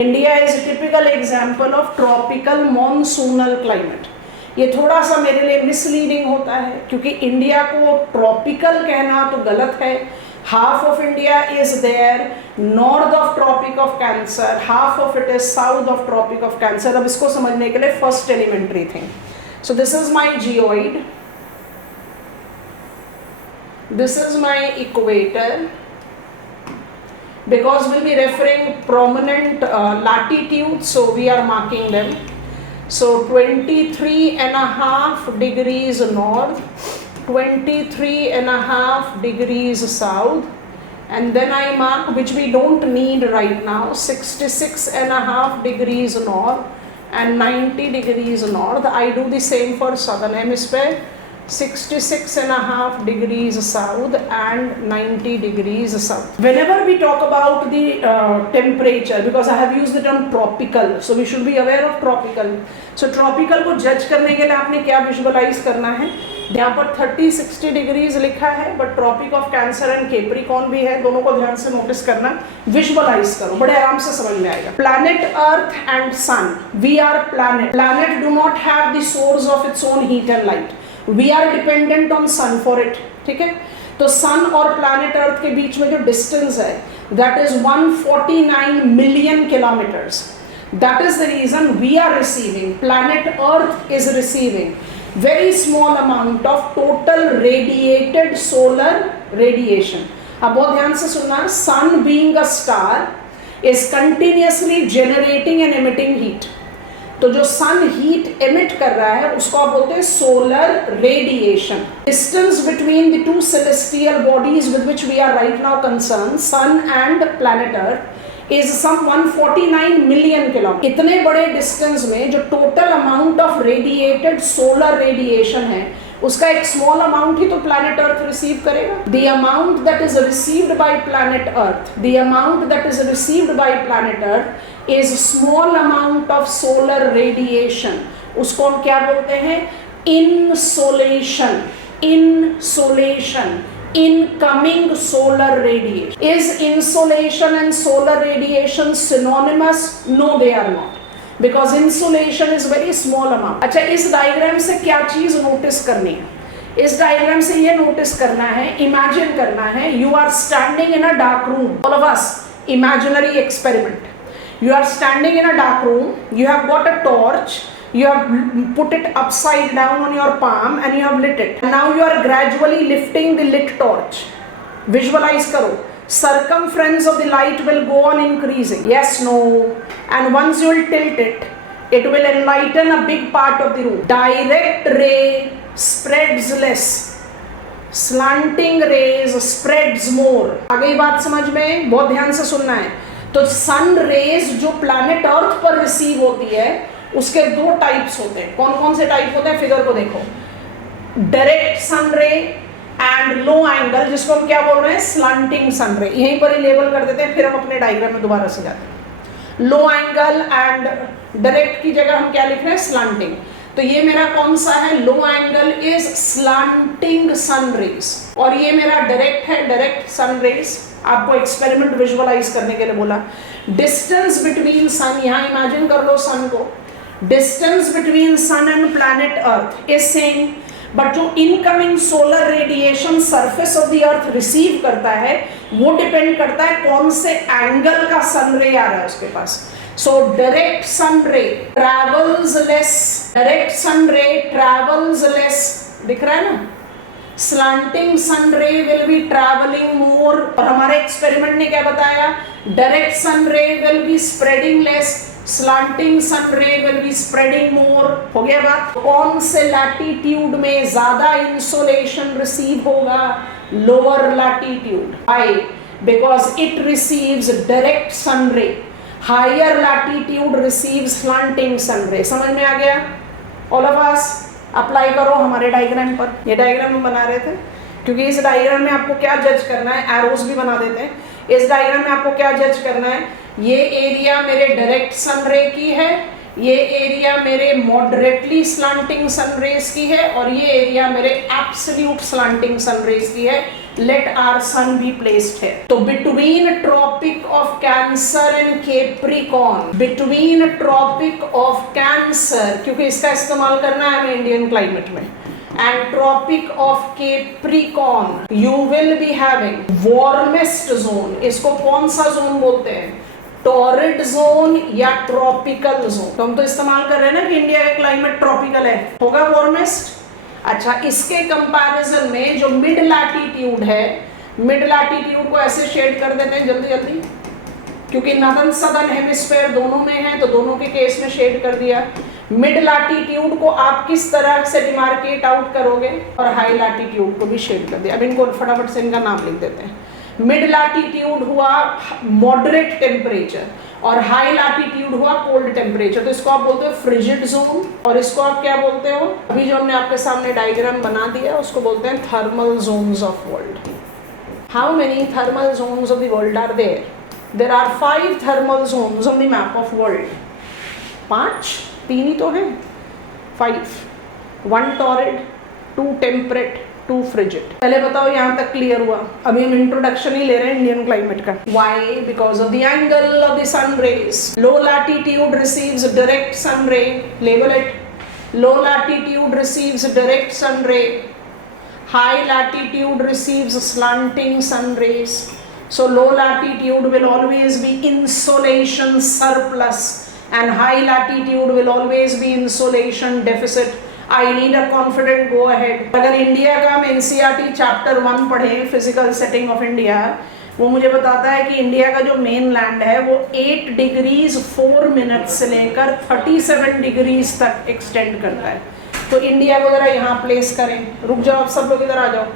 India is a typical example of tropical monsoonal climate. ये थोड़ा सा मेरे लिए मिसलीडिंग होता है क्योंकि इंडिया को ट्रॉपिकल कहना तो गलत है. Half of India is there north of Tropic of Cancer, half of it is south of Tropic of Cancer. अब इसको समझने के लिए first elementary thing. So this is my geoid, this is my equator, because we'll be referring prominent latitudes, so we are marking them. So 23.5 degrees north, 23.5 degrees south, and then I mark, which we don't need right now, 66.5 degrees north and 90 degrees north. I do the same for southern hemisphere, 66.5 degrees south and 90 degrees south. Whenever we talk about the temperature, because I have used the term tropical, so we should be aware of tropical. So tropical को जज करने के लिए आपने क्या visualise करना है? यहाँ पर 30-60 डिग्रीज लिखा है, but Tropic of Cancer and Capricorn भी है. दोनों को ध्यान से नोटिस करना, विजुअलाइज करो, बड़े आराम से समझ में आएगा. Planet Earth and sun, we are planet. Planet do not have the source of its own heat and light. We are dependent on sun for it. ठीक है, तो सन और प्लैनेट अर्थ के बीच में जो डिस्टेंस है, that is 149 million kilometers. That is the reason we are receiving, planet Earth is receiving very small amount of total radiated solar radiation. अब बहुत ध्यान से सुनना, sun being a star is continuously generating and emitting heat. तो जो सन heat emit कर रहा है उसको आप बोलते हैं solar radiation. Distance between the two celestial bodies with which we are right now concern, sun and planet earth, is some 149 million kilometre. इतने बड़े डिस्टेंस में जो total amount of radiated solar radiation है उसका एक स्मॉल अमाउंट ही तो planet Earth receive करेगा. The amount that is received by planet Earth, the amount that is received by planet Earth is small amount of solar radiation. उसको हम क्या बोलते हैं? Insolation. Insolation. Incoming solar radiation. Is insolation and solar radiation synonymous? No, they are not. Because insolation is very small amount. अच्छा, इस diagram से क्या चीज नोटिस करनी है? इस डायग्राम से ये नोटिस करना है, इमेजिन करना है, you are standing in a dark room. All of us, imaginary experiment. You are standing in a dark room, you have got a torch, you have put it upside down on your palm and you have lit it. And now you are gradually lifting the lit torch. Visualize karo. Circumference of the light will go on increasing. Yes, no. And once you will tilt it, it will enlighten a big part of the room. Direct ray spreads less. Slanting rays spreads more. आगे बात समझ में बहुत ध्यान से सुनना है. तो सन रेज जो प्लैनेट अर्थ पर रिसीव होती है उसके दो टाइप्स होते हैं. कौन कौन से टाइप होते हैं? फिगर को देखो. डायरेक्ट सन रे एंड लो एंगल, जिसको हम क्या बोल रहे हैं? स्लंटिंग सन रे. यहीं पर ही लेबल कर देते हैं, फिर हम अपने डायग्राम में दोबारा से जाते हैं. लो एंगल एंड डायरेक्ट की जगह हम क्या लिख रहे हैं? स्लंटिंग. तो ये मेरा कौन सा है? Low angle is slanting sun rays, और ये मेरा डायरेक्ट है, डायरेक्ट सन रेज. आपको एक्सपेरिमेंट विजुअलाइज करने के लिए बोला. डिस्टेंस बिटवीन सन, यहाँ इमेजिन कर लो सन को. Distance between sun and planet earth is same, but जो incoming solar radiation surface of the earth receive करता है वो डिपेंड करता है कौन से एंगल का सन रे आ रहा है उसके पास. So direct sun ray travels less. Direct sun ray travels less. दिख रहा है ना? Slanting sun ray will be traveling more. और हमारे एक्सपेरिमेंट ने क्या बताया? Direct sun ray will be spreading less. Slanting sun ray will be spreading more. हो गया बात? कौन से लैटिट्यूड में ज्यादा इंसोलेशन रिसीव होगा? Lower latitude. Why? Because it receives direct sun ray. Higher latitude receives slanting sun ray. समझ में आ गया? All of us अप्लाई करो हमारे डायग्राम पर. ये डायग्राम हम बना रहे थे क्योंकि इस डायग्राम में आपको क्या जज करना है? एरोज भी बना देते हैं. इस डायग्राम में आपको क्या जज करना है? ये एरिया मेरे डायरेक्ट सन रे की है, ये एरिया मेरे मॉडरेटली स्लांटिंग सन रेज की है, और ये एरिया मेरे एब्सोल्यूट स्लांटिंग सन रेज की है. let our sun be placed here. So between Tropic of Cancer and Capricorn, between Tropic of Cancer, क्योंकि इसका इस्तेमाल करना है हमें इंडियन क्लाइमेट में, and Tropic of Capricorn, you will be having warmest zone. इसको कौन सा जोन बोलते हैं? टॉरिड जोन या ट्रॉपिकल जोन. तो हम तो इस्तेमाल कर रहे हैं ना कि इंडिया का क्लाइमेट ट्रॉपिकल है, होगा वार्मेस्ट. अच्छा, इसके कंपैरिजन में जो मिड लैटिट्यूड है, मिड लैटिट्यूड को ऐसे शेड कर देते हैं जल्दी जल्दी, क्योंकि नॉर्दर्न सदर्न हेमिस्फीयर दोनों में है तो दोनों के केस में शेड कर दिया. मिड लैटिट्यूड को आप किस तरह से डिमार्केट आउट करोगे, और हाई लैटिट्यूड को भी शेड कर दिया. अब इनको फटाफट से इनका नाम लिख देते हैं. मिड लैटिट्यूड हुआ मॉडरेट टेम्परेचर और हाई लैटिट्यूड हुआ कोल्ड टेम्परेचर. तो इसको आप बोलते हो फ्रिजिड जोन, और इसको आप क्या बोलते हो? अभी जो हमने आपके सामने डायग्राम बना दिया उसको बोलते हैं thermal zones of world. How many thermal zones of the world are there? There are 5 thermal zones on the map of world. 5, 3 ही तो हैं. 5, 1 टॉरिड, 2 टेम्परेट, 2 फ्रिजिड. पहले बताओ यहाँ तक क्लियर हुआ? अभी हम इंट्रोडक्शन ही ले रहे हैं इंडियन क्लाइमेट का. Why? Because of the angle of the sun rays. Low latitude receives direct sun ray. Label it. Low latitude receives direct sun ray. High latitude receives slanting sun rays. So low latitude will always be insolation surplus and high latitude will always be insolation deficit. I need a confident go ahead. अगर India का हम NCERT chapter 1 पढ़ें, physical setting of India, वो मुझे बताता है कि India का जो मेन लैंड है वो 8 डिग्रीज 4 मिनट से लेकर 37 डिग्रीज तक एक्सटेंड करता है. तो इंडिया को जरा यहाँ प्लेस करें. रुक जाओ, आप सब लोग इधर आ जाओ.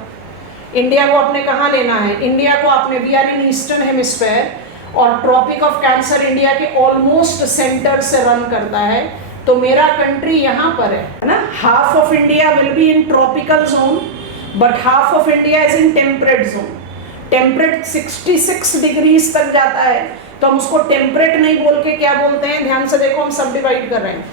इंडिया को आपने कहाँ लेना है? इंडिया को आपने, we are in eastern hemisphere और ट्रॉपिक ऑफ कैंसर इंडिया के ऑलमोस्ट सेंटर से रन करता है. तो मेरा कंट्री यहाँ पर है ना. Half of India will be in tropical zone but half of India is in temperate zone. Temperate 66 degrees तक जाता है, तो हम उसको टेम्परेट नहीं बोल के क्या बोलते हैं? ध्यान से देखो, हम सब डिवाइड कर रहे हैं.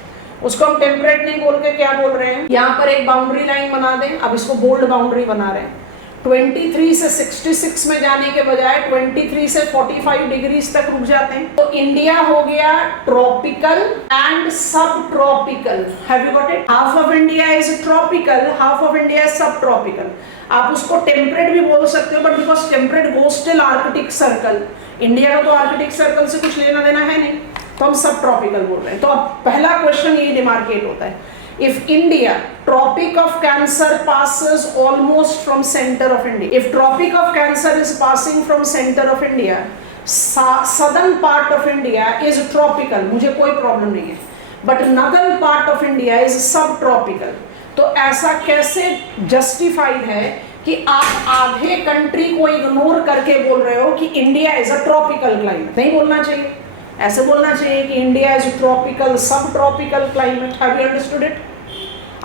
उसको हम टेम्परेट नहीं बोल के क्या बोल रहे हैं? यहाँ पर एक बाउंड्री लाइन बना दें. अब इसको बोल्ड बाउंड्री बना रहे हैं. 23 से 66 में जाने के बजाय 23 से 45 डिग्रीज तक रुक जाते हैं. तो इंडिया हो गया ट्रॉपिकल एंड सब tropical. Have you got it? Half of India is tropical, half of India is सब ट्रॉपिकल. आप उसको टेम्परेट भी बोल सकते हो, but because temperate goes till Arctic circle. India का तो आर्कटिक सर्कल से कुछ लेना देना है नहीं, तो हम सब ट्रॉपिकल बोल रहे हैं. तो अब पहला क्वेश्चन ये डिमार्केट होता है. If India, Tropic of Cancer passes almost from center of India. If Tropic of Cancer is passing from center of India, southern part of India is tropical. मुझे कोई प्रॉब्लम नहीं है. But northern part of India is subtropical. तो ऐसा कैसे justified है कि आप आधे कंट्री को इग्नोर करके बोल रहे हो कि India is a tropical climate? नहीं बोलना चाहिए. ऐसे बोलना चाहिए कि इंडिया इज ट्रॉपिकल सब tropical climate. Have you understood it?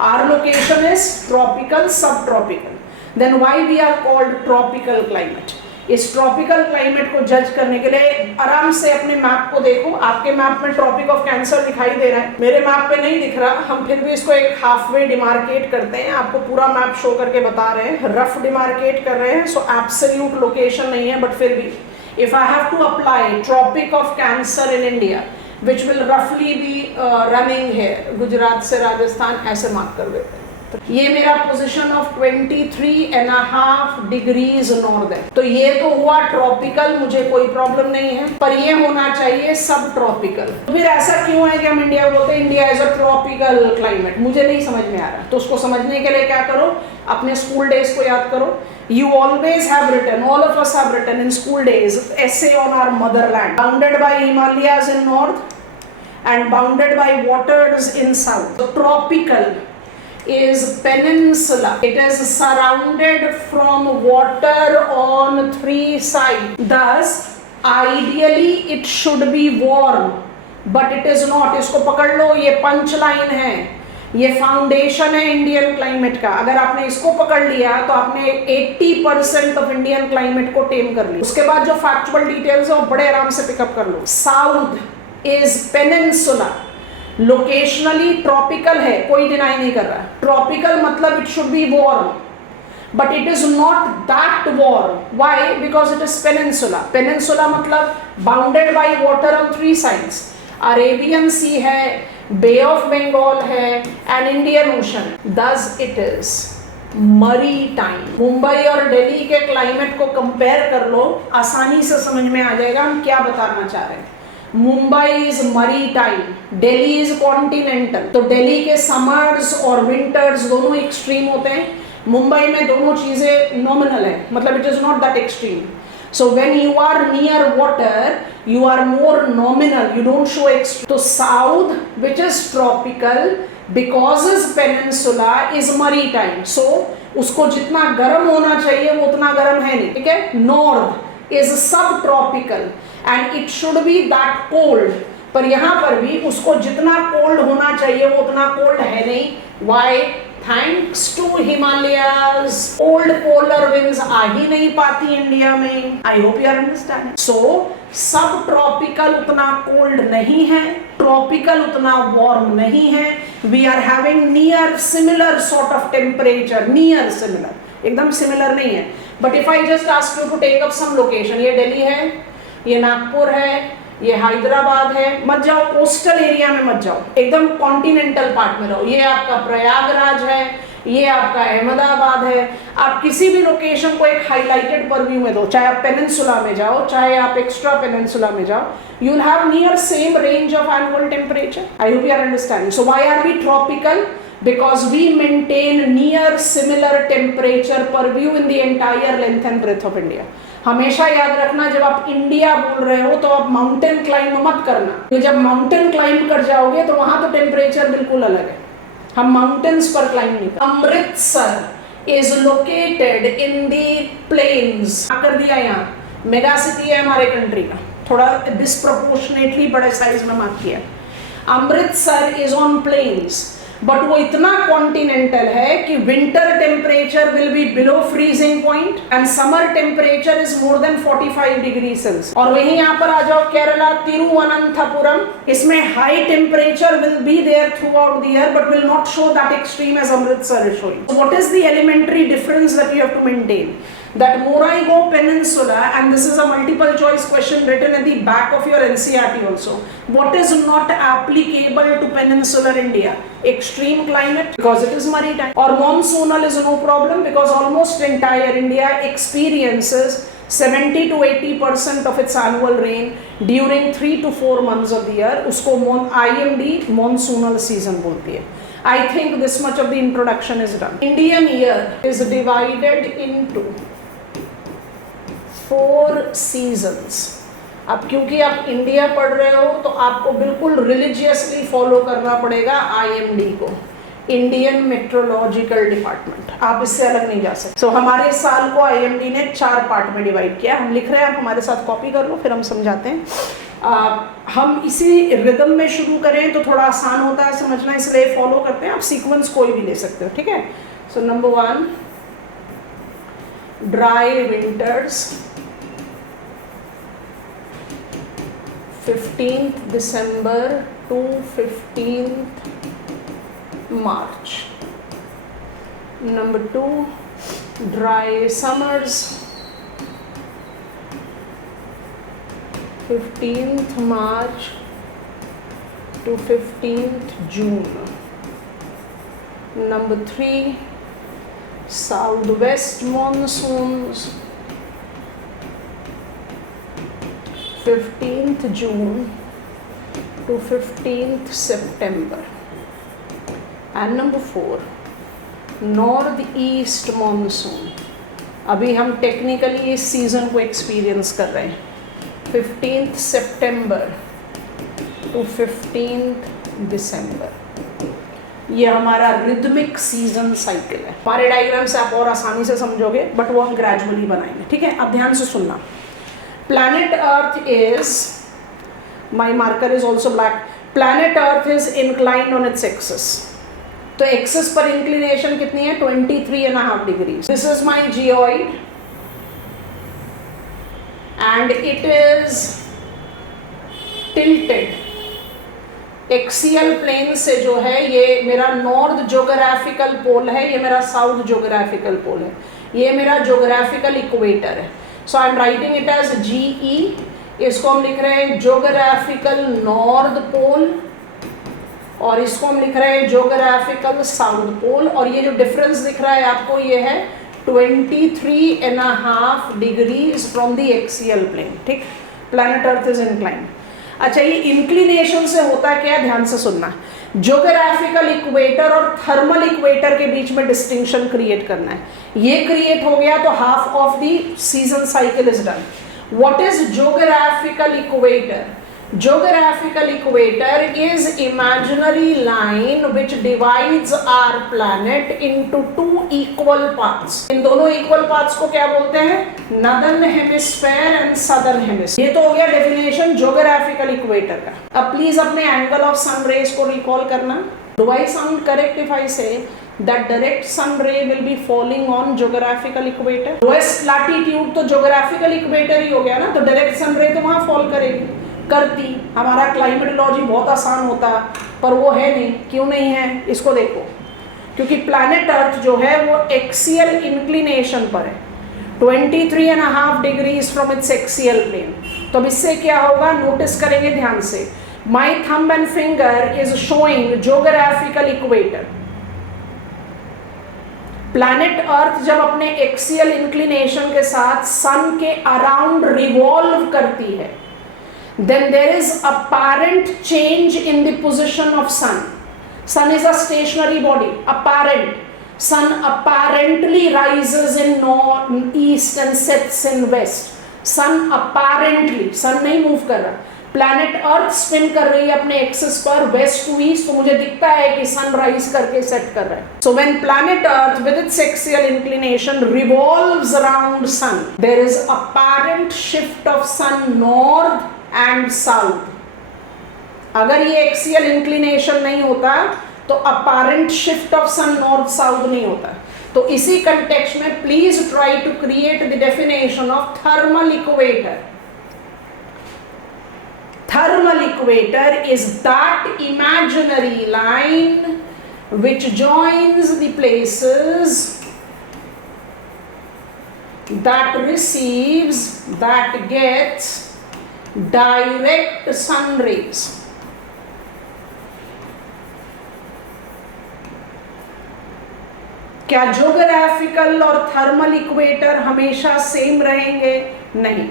Our location is tropical subtropical. Then why we are called tropical climate? इस ट्रॉपिकल क्लाइमेट को जज करने के लिए आराम से अपने मैप को देखो. आपके मैप में ट्रॉपिक ऑफ कैंसर दिखाई दे रहा है, मेरे मैप पे नहीं दिख रहा. हम फिर भी इसको एक हाफ वे डिमार्केट करते हैं. आपको पूरा मैप शो करके बता रहे हैं, रफ डिमार्केट कर रहे हैं. सो एब्सोल्यूट लोकेशन नहीं है, बट फिर भी if I have to apply Tropic of Cancer in India, which will roughly be running here, Gujarat से राजस्थान, ऐसे मार्क कर देते हैं. तो ये मेरा पोजीशन ऑफ 23.5 डिग्रीज नॉर्थ है. तो ये तो हुआ ट्रॉपिकल, मुझे कोई प्रॉब्लम नहीं है, पर ये होना चाहिए सब ट्रॉपिकल. तो फिर ऐसा क्यों है कि हम इंडिया बोलते हैं India is a tropical climate? मुझे नहीं समझ में आ रहा. तो उसको समझने के लिए क्या करो, अपने स्कूल डेज को याद करो. You always have written, all of us have written in school days, essay on our motherland, bounded by Himalayas in north and bounded by waters in south. So tropical is peninsula. It is surrounded from water on 3 sides. Thus, ideally it should be warm, but it is not. इसको पकड़ लो, ये punch line है, ये foundation है Indian climate का. अगर आपने इसको पकड़ लिया तो आपने 80% ऑफ इंडियन क्लाइमेट को टेम कर लिया. उसके बाद जो फैक्चुअल डिटेल्स है वो बड़े आराम से पिकअप कर लो. साउथ इज पेनिनसुला, लोकेशनली ट्रॉपिकल है, कोई डिनाई नहीं कर रहा. ट्रॉपिकल मतलब it should be warm, but it is not that warm. Why? Because it is peninsula. Peninsula मतलब bounded by water on three sides. Arabian Sea है, Bay of Bengal है, and Indian Ocean. Thus it is maritime. Mumbai और दिल्ली के climate को compare कर लो, आसानी से समझ में आ जाएगा हम क्या बताना चाह रहे हैं. Mumbai is maritime, Delhi is continental. तो दिल्ली के समर्स और विंटर्स दोनों एक्सट्रीम होते हैं. मुंबई में दोनों चीजें नॉमिनल है, मतलब it is not that extreme. So when you are near water, you are more nominal. You don't show extreme. So south, which is tropical, because is peninsula, is maritime. So उसको जितना गर्म होना चाहिए वो उतना गर्म है नहीं, ठीक है. North is subtropical and it should be that cold. पर यहाँ पर भी उसको जितना cold होना चाहिए वो उतना cold है नहीं. Why? Thanks to Himalayas, cold polar winds आ ही नहीं पाती इंडिया में. I hope you are understanding. So subtropical उतना cold नहीं है, tropical उतना warm नहीं है. We are having near similar sort of temperature, near similar, एकदम similar नहीं है. But if I just ask you to take up some location, ये दिल्ली है, ये नागपुर है, ये हैदराबाद है, मत जाओ कोस्टल एरिया में, मत जाओ, एकदम कॉन्टिनेंटल पार्ट में रहो. ये आपका प्रयागराज है, ये आपका अहमदाबाद है. आप किसी भी लोकेशन को एक हाईलाइटेड परव्यू में दो, चाहे आप पेनिनसुला में जाओ, चाहे आप एक्स्ट्रा पेनिनसुला में जाओ, you will have near same range of annual temperature. I hope you are understanding. So why are we tropical? Because we maintain near similar temperature purview in the entire length and breadth of India. हमेशा याद रखना, जब आप India बोल रहे हो तो आप माउंटेन क्लाइंब मत करना, क्योंकि जब माउंटेन क्लाइंब कर जाओगे तो वहां तो टेम्परेचर बिल्कुल अलग है. हम माउंटेन्स पर क्लाइंब नहीं करते. Amritsar is located in the plains. कर दिया यहाँ, मेगा सिटी है हमारे कंट्री का, थोड़ा डिस्प्रोपोर्शनेटली बड़े साइज में मार्क किया. Amritsar is on plains, but वो इतना कॉन्टिनेंटल है कि winter temperature will be below freezing point and summer temperature is more than 45 degree Celsius. और वहीं यहाँ पर आ जाओ केरला, तिरुवनंतपुरम, इसमें high temperature will be there throughout the year but will not show that extreme as Amritsar is showing. What is the elementary difference that you have to maintain? That Moraigo Peninsula, and this is a multiple choice question written at the back of your NCERT also. What is not applicable to peninsular India? Extreme climate, because it is maritime. Or monsoonal is no problem, because almost entire India experiences 70 to 80% of its annual rain during 3 to 4 months of the year. उसको IMD monsoonal season बोलती है. I think this much of the introduction is done. Indian year is divided into 4 seasons. अब क्योंकि आप India पढ़ रहे हो तो आपको बिल्कुल रिलीजियसली फॉलो करना पड़ेगा IMD को, इंडियन मेट्रोलॉजिकल डिपार्टमेंट. आप इससे अलग नहीं जा सकते. So, हमारे साल को IMD ने 4 पार्ट में डिवाइड किया. हम लिख रहे हैं, आप हमारे साथ कॉपी कर लो, फिर हम समझाते हैं. हम इसी रिदम में शुरू करें तो थोड़ा आसान होता है समझना, इसलिए फॉलो करते हैं. आप सीक्वेंस कोई भी ले सकते हो, ठीक है. So number 1, dry winters, 15th December to 15th March. Number 2, dry summers, 15th March to 15th June. Number 3, southwest monsoons, 15th June to 15th September. And number 4, northeast monsoon. अभी हम टेक्निकली इस सीजन को experience कर रहे हैं. 15th September to 15th December. ये हमारा rhythmic season cycle है. हमारे डायग्राम से आप और आसानी से समझोगे, बट वो हम ग्रेजुअली बनाएंगे, ठीक है. अब ध्यान से सुनना. Planet Earth is, my marker is also black, planet Earth is inclined on its axis. तो एक्सिस पर इंक्लिनेशन कितनी है? 23.5 degrees. This is my geoid and it is tilted. Axial plane से जो है, ये मेरा नॉर्थ ज्योग्राफिकल पोल है, ये मेरा साउथ ज्योग्राफिकल पोल है. ये मेरा ज्योग्राफिकल इक्वेटर है, so I am writing it as GE। इसको हम लिख रहे हैं ज्योग्राफिकल नॉर्थ पोल और इसको हम लिख रहे हैं ज्योग्राफिकल साउथ पोल। और ये जो डिफरेंस दिख रहा है आपको, ये है 23.5 degrees from the axial plane. ठीक, प्लैनेट अर्थ इज इंक्लाइंड। अच्छा, ये इंक्लिनेशन से होता क्या है, ध्यान से सुनना। ज्योग्राफिकल इक्वेटर और थर्मल इक्वेटर के बीच में डिस्टिंक्शन क्रिएट करना है। ये क्रिएट हो गया तो half of the season cycle is done. What is geographical equator? Geographical equator is imaginary line which divides our planet into two equal parts. इन दोनों equal parts को क्या बोलते हैं? Northern hemisphere and southern hemisphere. ये तो हो गया definition geographical equator का। अब प्लीज अपने angle of sun rays को recall करना। Do I sound correct if I say that direct sun ray will be falling on geographical equator? Lowest latitude तो geographical equator ही हो गया ना, तो direct sun ray तो वहाँ fall करेगी, करती। हमारा क्लाइमेटोलॉजी बहुत आसान होता, पर वो है नहीं। क्यों नहीं है? इसको देखो, क्योंकि प्लैनेट अर्थ जो है वो एक्सियल इंक्लिनेशन पर है, 23.5 degrees from its axial plane. तो अब इससे क्या होगा, नोटिस करेंगे ध्यान से। My thumb and finger is showing geographical equator. Planet earth जब अपने एक्सियल इंक्लिनेशन के साथ सन के अराउंड रिवॉल्व करती है, then there is apparent change in the position of sun. Sun is a stationary body, apparent. Sun apparently rises in north, east and sets in west. Sun apparently, sun नहीं move कर रहा। Planet earth spin कर रही है अपने axis पर waste to east, तो मुझे दिखता है कि सन राइज करके सेट कर रहा है। So when planet earth with its axial inclination revolves around sun, there is apparent shift of sun north and south. अगर ये एक्सियल इंक्लिनेशन नहीं होता तो apparent shift of sun north south नहीं होता। तो इसी कंटेक्स्ट में please try to create the definition of thermal equator. Thermal equator is that imaginary line which joins the places that receives, that gets direct sun rays. क्या geographical और thermal equator हमेशा same रहेंगे? नहीं।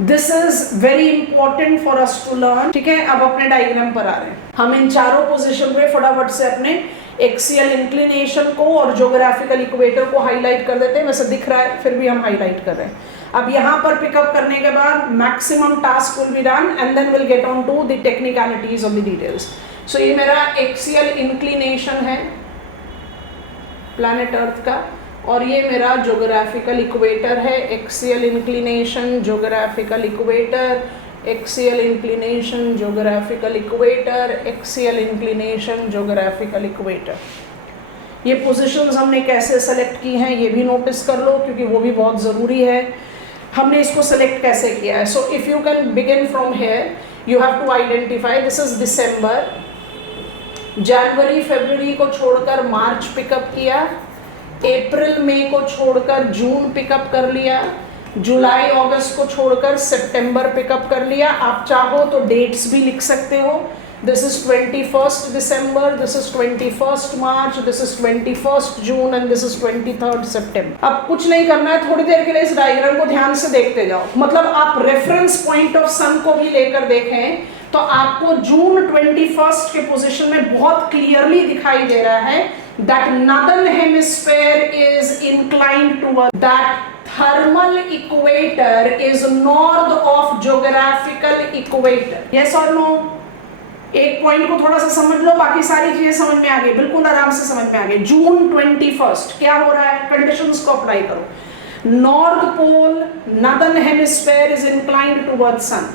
This is very important for us to learn. ठीक है, अब अपने diagram पर आ रहे हैं। हम इन चारों पोजीशन पे फटाफट से अपने एक्सियल इंक्लिनेशन को और ज्योग्राफिकल इक्वेटर को हाईलाइट कर देते हैं। वैसे दिख रहा है, फिर भी हम हाईलाइट कर रहे हैं। अब यहाँ पर पिकअप करने के बाद maximum task will be done and then will get on to the technicalities of the details. So ये मेरा एक्सियल इंक्लिनेशन है प्लैनेट अर्थ का, और ये मेरा ज्योग्राफिकल इक्वेटर है। Axial inclination, geographical equator, axial inclination, geographical equator, axial inclination, geographical equator. ये positions हमने कैसे सेलेक्ट की हैं ये भी नोटिस कर लो, क्योंकि वो भी बहुत ज़रूरी है। हमने इसको सेलेक्ट कैसे किया है? So if you can begin from here, you have to identify this is December. जनवरी फरवरी को छोड़कर मार्च पिकअप किया, अप्रैल मई को छोड़कर जून पिकअप कर लिया, जुलाई अगस्त को छोड़कर सितंबर पिकअप कर लिया। आप चाहो तो डेट्स भी लिख सकते हो। This is 21 December, this is 21 March, this is 21 June and this is 23 सितंबर। अब कुछ नहीं करना है, थोड़ी देर के लिए इस डायग्राम को ध्यान से देखते जाओ। मतलब आप रेफरेंस पॉइंट ऑफ सन को भी लेकर देखें तो आपको जून 21 के पोजीशन में बहुत क्लियरली दिखाई दे रहा है that northern hemisphere is inclined toward, that thermal equator is north of geographical equator. Yes or no? एक पॉइंट को थोड़ा सा समझ लो, बाकी सारी चीजें समझ में आ गई, बिल्कुल आराम से समझ में आ गई। जून 21 क्या हो रहा है, कंडीशंस को अप्लाई करो। North pole, northern hemisphere is inclined toward sun.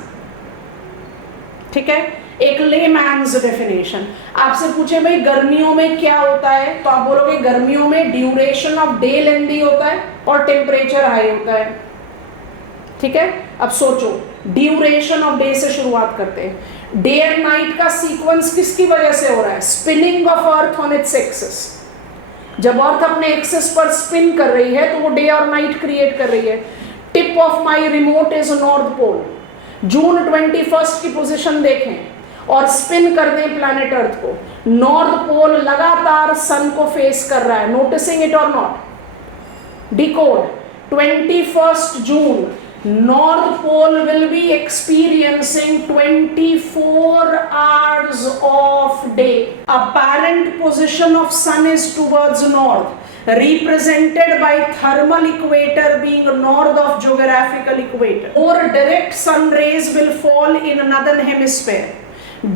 ठीक है, एक लेमैन्स डेफिनेशन। आपसे पूछे भाई गर्मियों में क्या होता है, तो आप बोलोगे गर्मियों में ड्यूरेशन ऑफ डे लेंथी होता है और टेम्परेचर हाई होता है। ठीक है, अब सोचो ड्यूरेशन ऑफ डे से शुरुआत करते हैं। डे एंड नाइट का सीक्वेंस किसकी वजह से हो रहा है? Spinning of earth on its axis. जब अर्थ अपने एक्सिस पर स्पिन कर रही है तो वो डे और नाइट क्रिएट कर रही है। Tip of my remote is north pole. जून 21 की पोजीशन देखें और स्पिन कर दें प्लैनेट अर्थ को। नॉर्थ पोल लगातार सन को फेस कर रहा है। नोटिसिंग इट और not? Decode 21 June, North Pole will be experiencing 24 hours of day. Apparent position of sun is towards north, represented by thermal equator being north of geographical equator. More direct sun rays will fall in northern hemisphere.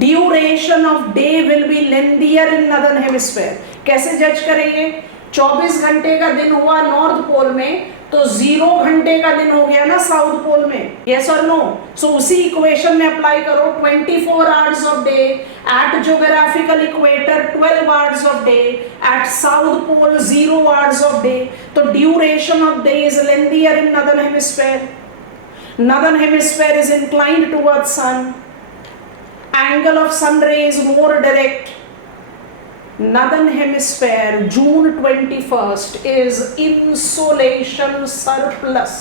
Duration of day will be lengthier in northern hemisphere. कैसे जज करेंगे? 24 घंटे का दिन हुआ north pole में तो 0 घंटे का दिन हो गया ना साउथ पोल में। यस और नो? सो उसी इक्वेशन में अप्लाई करो। 24 hours of day at geographical equator, 12 hours of day at south pole, 0 hours of day. तो duration of day is lengthier in northern hemisphere. Northern hemisphere is inclined towards sun. Angle of sun ray is more direct. Northern hemisphere, June 21st is insolation surplus.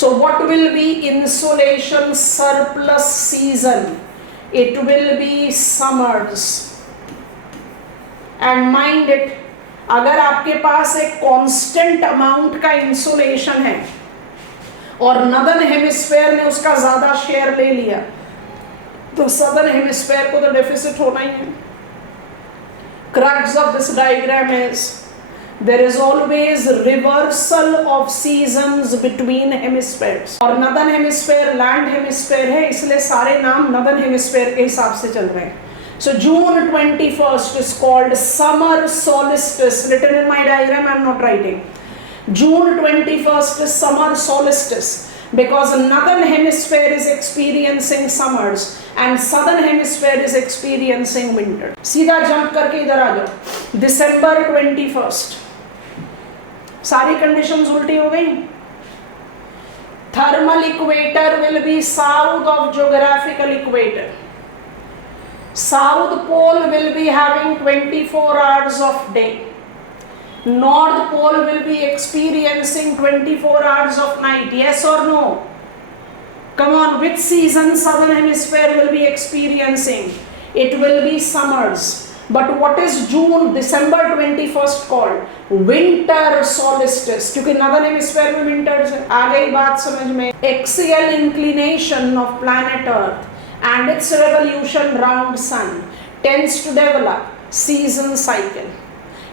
So what will be insolation surplus season? It will be summers. And mind it, अगर आपके पास एक constant amount का insolation है और Northern hemisphere ने उसका ज़्यादा share ले लिया तो Southern hemisphere को तो डेफिसिट होना ही है। Crux of this diagram is there is always reversal of seasons between hemispheres. और northern hemisphere land hemisphere है, इसलिए सारे नाम northern hemisphere के हिसाब से चल रहे हैं. So June 21st is called summer solstice. Written in my diagram, I am not writing. June 21st is summer solstice because northern hemisphere is experiencing summers and southern hemisphere is experiencing winter. सीधा jump करके इधर आ जाओ। December 21st, सारी conditions उल्टी हो गई। Thermal equator will be south of geographical equator. South pole will be having 24 hours of day. North pole will be experiencing 24 hours of night. Yes or no? Come on, which season southern hemisphere will be experiencing? It will be summers. But what is June, December 21st called? Winter solstice. क्योंकि northern hemisphere में winters है। आ गई बात समझ में? Axial inclination of planet Earth and its revolution round sun tends to develop season cycle.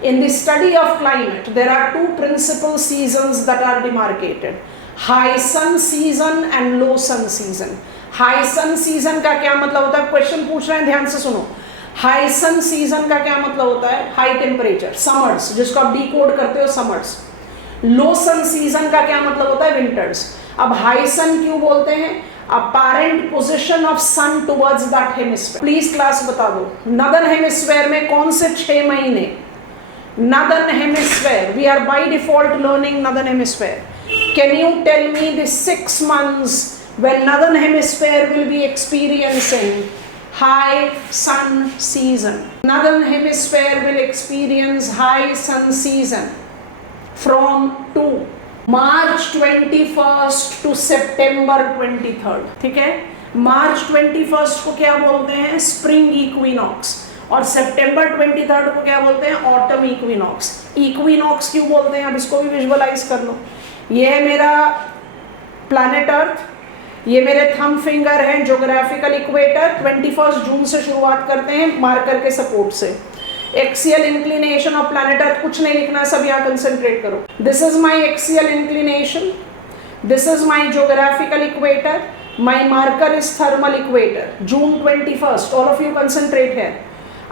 In the study of climate, there are two principal seasons that are demarcated: high sun season and low sun season. High sun season का क्या मतलब होता है? Question पूछ रहे हैं, ध्यान से सुनो। हाई सन सीजन का क्या मतलब होता है? हाई टेम्परेचर, समर्स, जिसको आप डिकोड करते हो समर्स। लो सन सीजन का क्या मतलब होता है? विंटर्स। अब हाई सन क्यों बोलते हैं? Apparent position of sun towards that hemisphere. Please class बता दो, नॉर्दर्न हेमिस्फीयर में कौन से 6 महीने? Northern hemisphere, we are by default learning northern hemisphere. Can you tell me the 6 months when northern hemisphere will be experiencing high sun season? Northern hemisphere will experience high sun season from to March 21st to September 23rd. ठीक है? March 21st को क्या बोलते हैं? Spring equinox. और सितंबर 23rd को क्या बोलते हैं? Autumn equinox. इक्विनॉक्स क्यों बोलते हैं? अब इसको भी विजुअलाइज कर लो। ये है मेरा प्लैनेट अर्थ, ये मेरे थंब फिंगर हैं ज्योग्राफिकल इक्वेटर। 21 जून से शुरुआत करते हैं मार्कर के सपोर्ट से। Axial inclination of planet earth, कुछ नहीं लिखना, सब यहाँ कंसंट्रेट करो। This is my axial inclination, this is my geographical equator, my marker is thermal equator. June 21st, all of you concentrate है।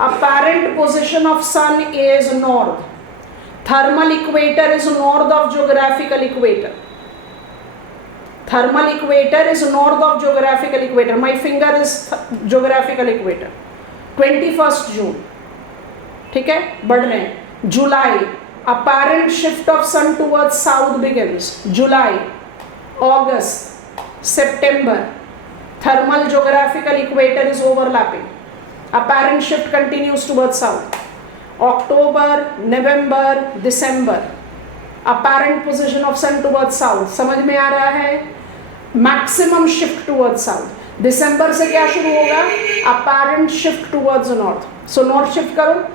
Apparent position of sun is north. Thermal equator is north of geographical equator. Thermal equator is north of geographical equator. My finger is geographical equator. 21st June. ठीक है? बढ़ रहे हैं। July. Apparent shift of sun towards south begins. July, August, September. Thermal geographical equator is overlapping. Apparent shift continues towards south. October, November, December, apparent position of sun towards south, समझ में आ रहा है? Maximum shift towards south. December से क्या शुरू होगा? Apparent shift towards north. So north shift करो.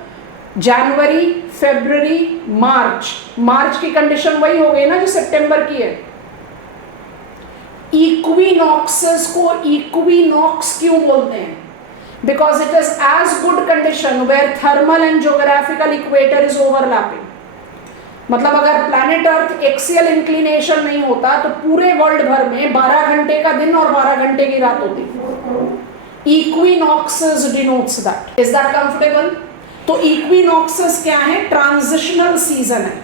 January, February, March. March की कंडीशन वही हो गई ना जो सितंबर की है. Equinoxes को equinox क्यों बोलते हैं? Because it is as good condition where thermal and geographical equator is overlapping. मतलब अगर planet Earth axial inclination नहीं होता तो पूरे वर्ल्ड भर में 12 घंटे का दिन और 12 घंटे की रात होती. Equinoxes denotes that. Is that comfortable? तो equinoxes क्या है? ट्रांजिशनल सीजन है.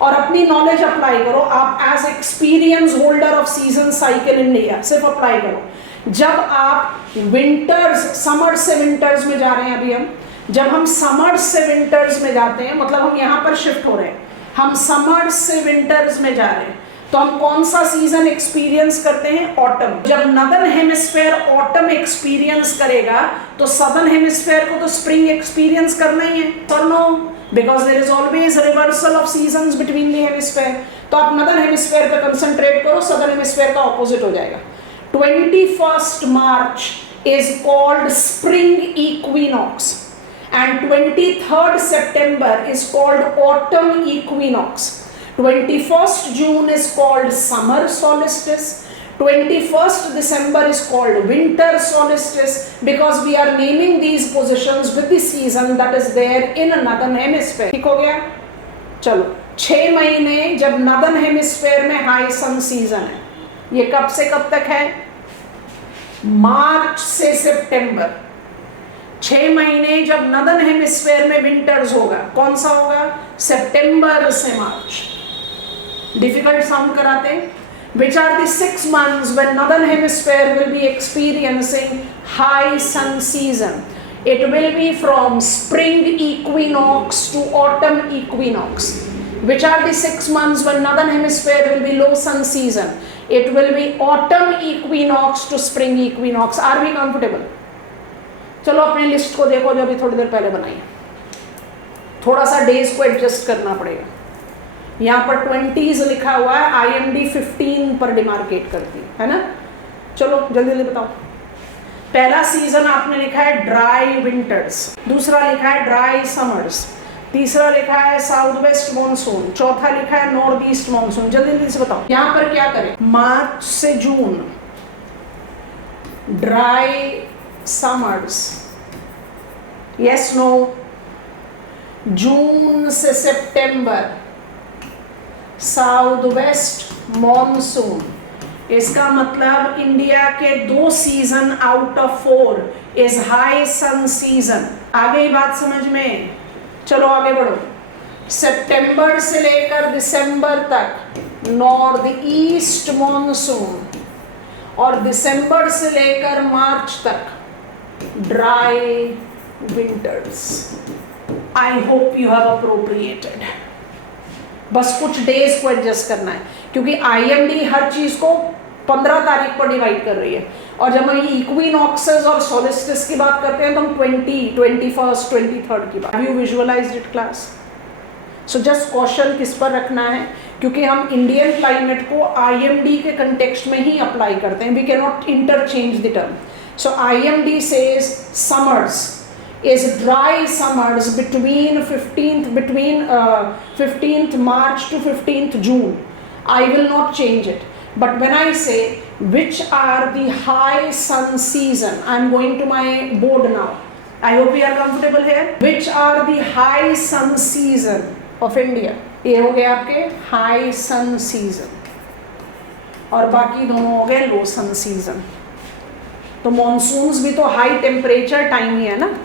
और अपनी नॉलेज अप्लाई करो. आप as experience holder of season cycle India सिर्फ अप्लाई करो. जब आप विंटर्स, समर से विंटर्स में जा रहे हैं, अभी हम जब हम समर से विंटर्स में जाते हैं, मतलब हम यहाँ पर शिफ्ट हो रहे हैं, हम समर से विंटर्स में जा रहे हैं, तो हम कौन सा सीजन एक्सपीरियंस करते हैं? ऑटम. जब नदर्न हेमिस्फेयर ऑटम एक्सपीरियंस करेगा तो सदर्न हेमिस्फेयर को तो स्प्रिंग एक्सपीरियंस करना ही है. और no, because there is always reversal of seasons between the hemisphere. तो आप नदर्न हेमिस्फेयर पे कंसंट्रेट करो, सदर्न हेमिस्फेयर का ऑपोजिट हो जाएगा. 21st March is called spring equinox and 23rd September is called autumn equinox. 21st June is called summer solstice. 21st December is called winter solstice because we are naming these positions with the season that is there in northern hemisphere. ठीक हो गया? चलो, 6 महीने जब northern hemisphere में high sun season है, ये कब से कब तक है? मार्च से सितंबर. 6 महीने जब नदर्न हेमिस्फेयर में विंटर्स होगा, कौन सा होगा? सितंबर से मार्च. डिफिकल्ट साउंड कराते. Which are the 6 months when northern hemisphere will be experiencing high sun season? It will be from spring equinox to autumn equinox. Which are the 6 months when northern hemisphere will be low sun season? It will be autumn equinox to spring equinox. Are we comfortable? चलो अपने list को देखो जो अभी थोड़ी देर पहले बनाई है. थोड़ा सा डेज को एडजस्ट करना पड़ेगा. यहाँ पर 20s लिखा हुआ है, IMD 15 पर डिमार्केट करती है ना. चलो जल्दी जल्दी बताओ. पहला सीजन आपने लिखा है ड्राई विंटर्स, दूसरा लिखा है ड्राई समर्स, तीसरा लिखा है साउथ वेस्ट मॉनसून, चौथा लिखा है नॉर्थ ईस्ट मॉनसून. जल्दी जल्दी से बताओ. यहाँ पर क्या करें? मार्च से जून ड्राई समर्स, यस नो. जून से सितंबर साउथ वेस्ट मॉनसून. इसका मतलब इंडिया के 2 season out of 4 is high sun season. आ गई बात समझ में? चलो आगे बढ़ो. सितंबर से लेकर दिसंबर तक नॉर्थ ईस्ट मॉनसून और दिसंबर से लेकर मार्च तक dry winters. I hope you have appropriated. बस कुछ डेज को एडजस्ट करना है क्योंकि IMD हर चीज को 15 तारीख पर डिवाइड कर रही है. और जब हम ये इक्विनॉक्सेस और सोलिस्टिस की बात करते हैं तो हम 20, 21st, 23rd की बात. Have you visualised it class? So just caution किस पर रखना है क्योंकि हम इंडियन क्लाइमेट को IMD के कंटेक्स्ट में ही अप्लाई करते हैं. We can not interchange the term. So IMD says summers is dry summers between 15th March to 15th June. I will not change it. But when I say which are the high sun season, I am going to my board now. I hope you are comfortable here. Which are the high sun season of India? ये हो गए आपके high sun season और बाकी दोनों हो गए low sun season. तो मानसून्स भी तो हाई टेम्परेचर टाइम ही है ना.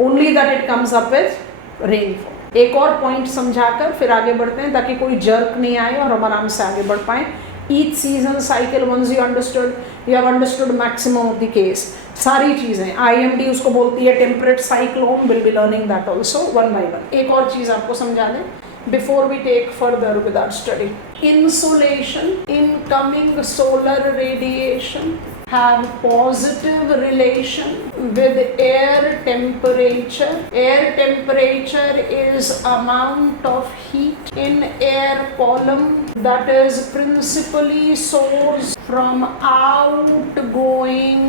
Only that it comes up with rainfall. एक और पॉइंट समझाकर फिर आगे बढ़ते हैं ताकि कोई जर्क नहीं आए और हम आराम से आगे बढ़ पाएँ. Each season cycle once you have understood maximum of the case. सारी चीज़ें IMD उसको बोलती है temperate cyclone. Will be learning that also one by one. एक और चीज़ आपको समझा दें before we take further with our study. Insolation, incoming solar radiation have positive relation with air temperature. Air temperature is amount of heat in air column that is principally sourced from outgoing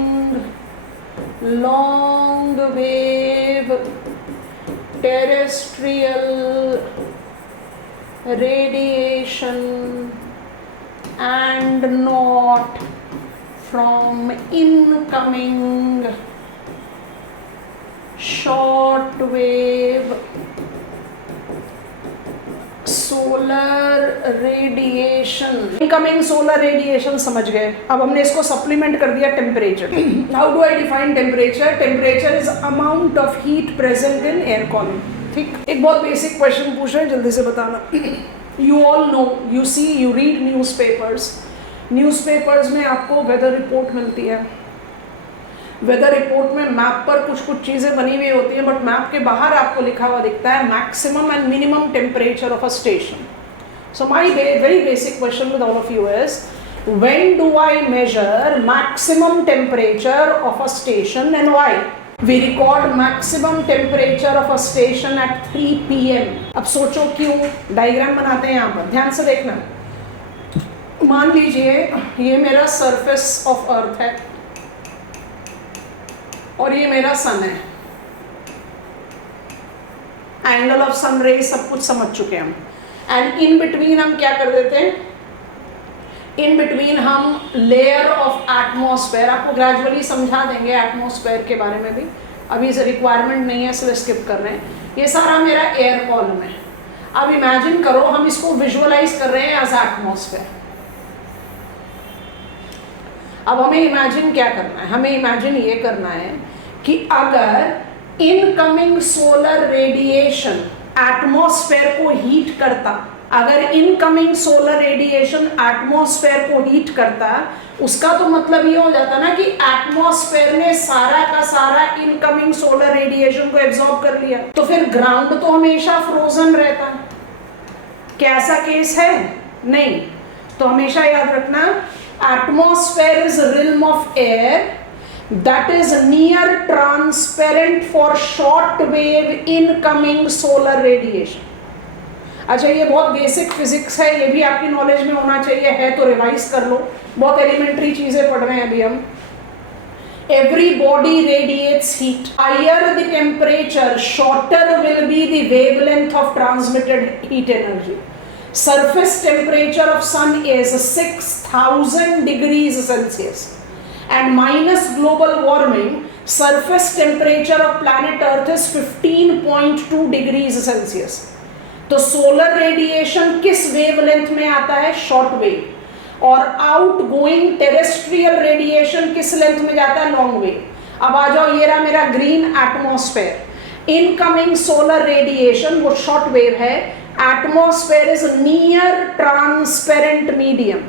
long wave terrestrial radiation and not from incoming short wave solar radiation. Incoming solar radiation समझ गए. अब हमने इसको supplement कर दिया temperature. How do I define temperature? Temperature is amount of heat present in air column. ठीक. एक बहुत बेसिक क्वेश्चन पूछ रहे हैं, जल्दी से बताना. You all know, you see, you read newspapers. Newspapers में आपको वेदर रिपोर्ट मिलती है. वेदर रिपोर्ट में मैप पर कुछ कुछ चीज़ें बनी हुई होती हैं, बट मैप के बाहर आपको लिखा हुआ दिखता है maximum and minimum temperature of a station. So my very basic question with all of you is, when do I measure maximum temperature of a station and why? We record maximum temperature of a station at 3 PM. अब सोचो क्यों. Diagram बनाते हैं यहाँ पर, ध्यान से देखना. मान लीजिए ये मेरा सरफेस ऑफ अर्थ है और ये मेरा सन है. एंगल ऑफ सन रे सब कुछ समझ चुके हम. एंड इन बिटवीन हम क्या कर देते हैं? इन बिटवीन हम लेयर ऑफ एटमॉस्फेयर, आपको ग्रेजुअली समझा देंगे एटमॉस्फेयर के बारे में भी, अभी इसे रिक्वायरमेंट नहीं है इसलिए स्किप कर रहे हैं. ये सारा मेरा एयर कॉलम है. अब इमेजिन करो हम इसको विजुअलाइज कर रहे हैं एज एटमॉस्फेयर. अब हमें इमेजिन क्या करना है? हमें इमेजिन ये करना है कि अगर इनकमिंग सोलर रेडिएशन एटमॉस्फेयर को हीट करता, अगर इनकमिंग सोलर रेडिएशन एटमॉस्फेयर को हीट करता, उसका तो मतलब ये हो जाता ना कि एटमॉस्फेयर ने सारा का सारा इनकमिंग सोलर रेडिएशन को एब्जॉर्ब कर लिया. तो फिर ग्राउंड तो हमेशा फ्रोजन रहता. क्या ऐसा केस है? नहीं. तो हमेशा याद रखना, atmosphere is realm of air that is near transparent for short wave incoming solar radiation. अच्छा, ये बहुत बेसिक फिजिक्स है, ये भी आपकी नॉलेज में होना चाहिए. है तो रिवाइज कर लो, बहुत एलिमेंट्री चीजें पढ़ रहे हैं अभी हम. Every body radiates heat. Higher the temperature, shorter will be the wavelength of transmitted heat energy. Surface temperature of sun is 6000 degrees Celsius. And minus global warming, surface temperature of planet Earth is 15.2 degrees Celsius. तो solar radiation किस wavelength में आता है? Short wave. और outgoing terrestrial radiation किस length में जाता है? Long wave. अब आ जाओ, ये रहा मेरा green atmosphere. Incoming solar radiation वो शॉर्ट वेव है. Atmosphere is near transparent medium.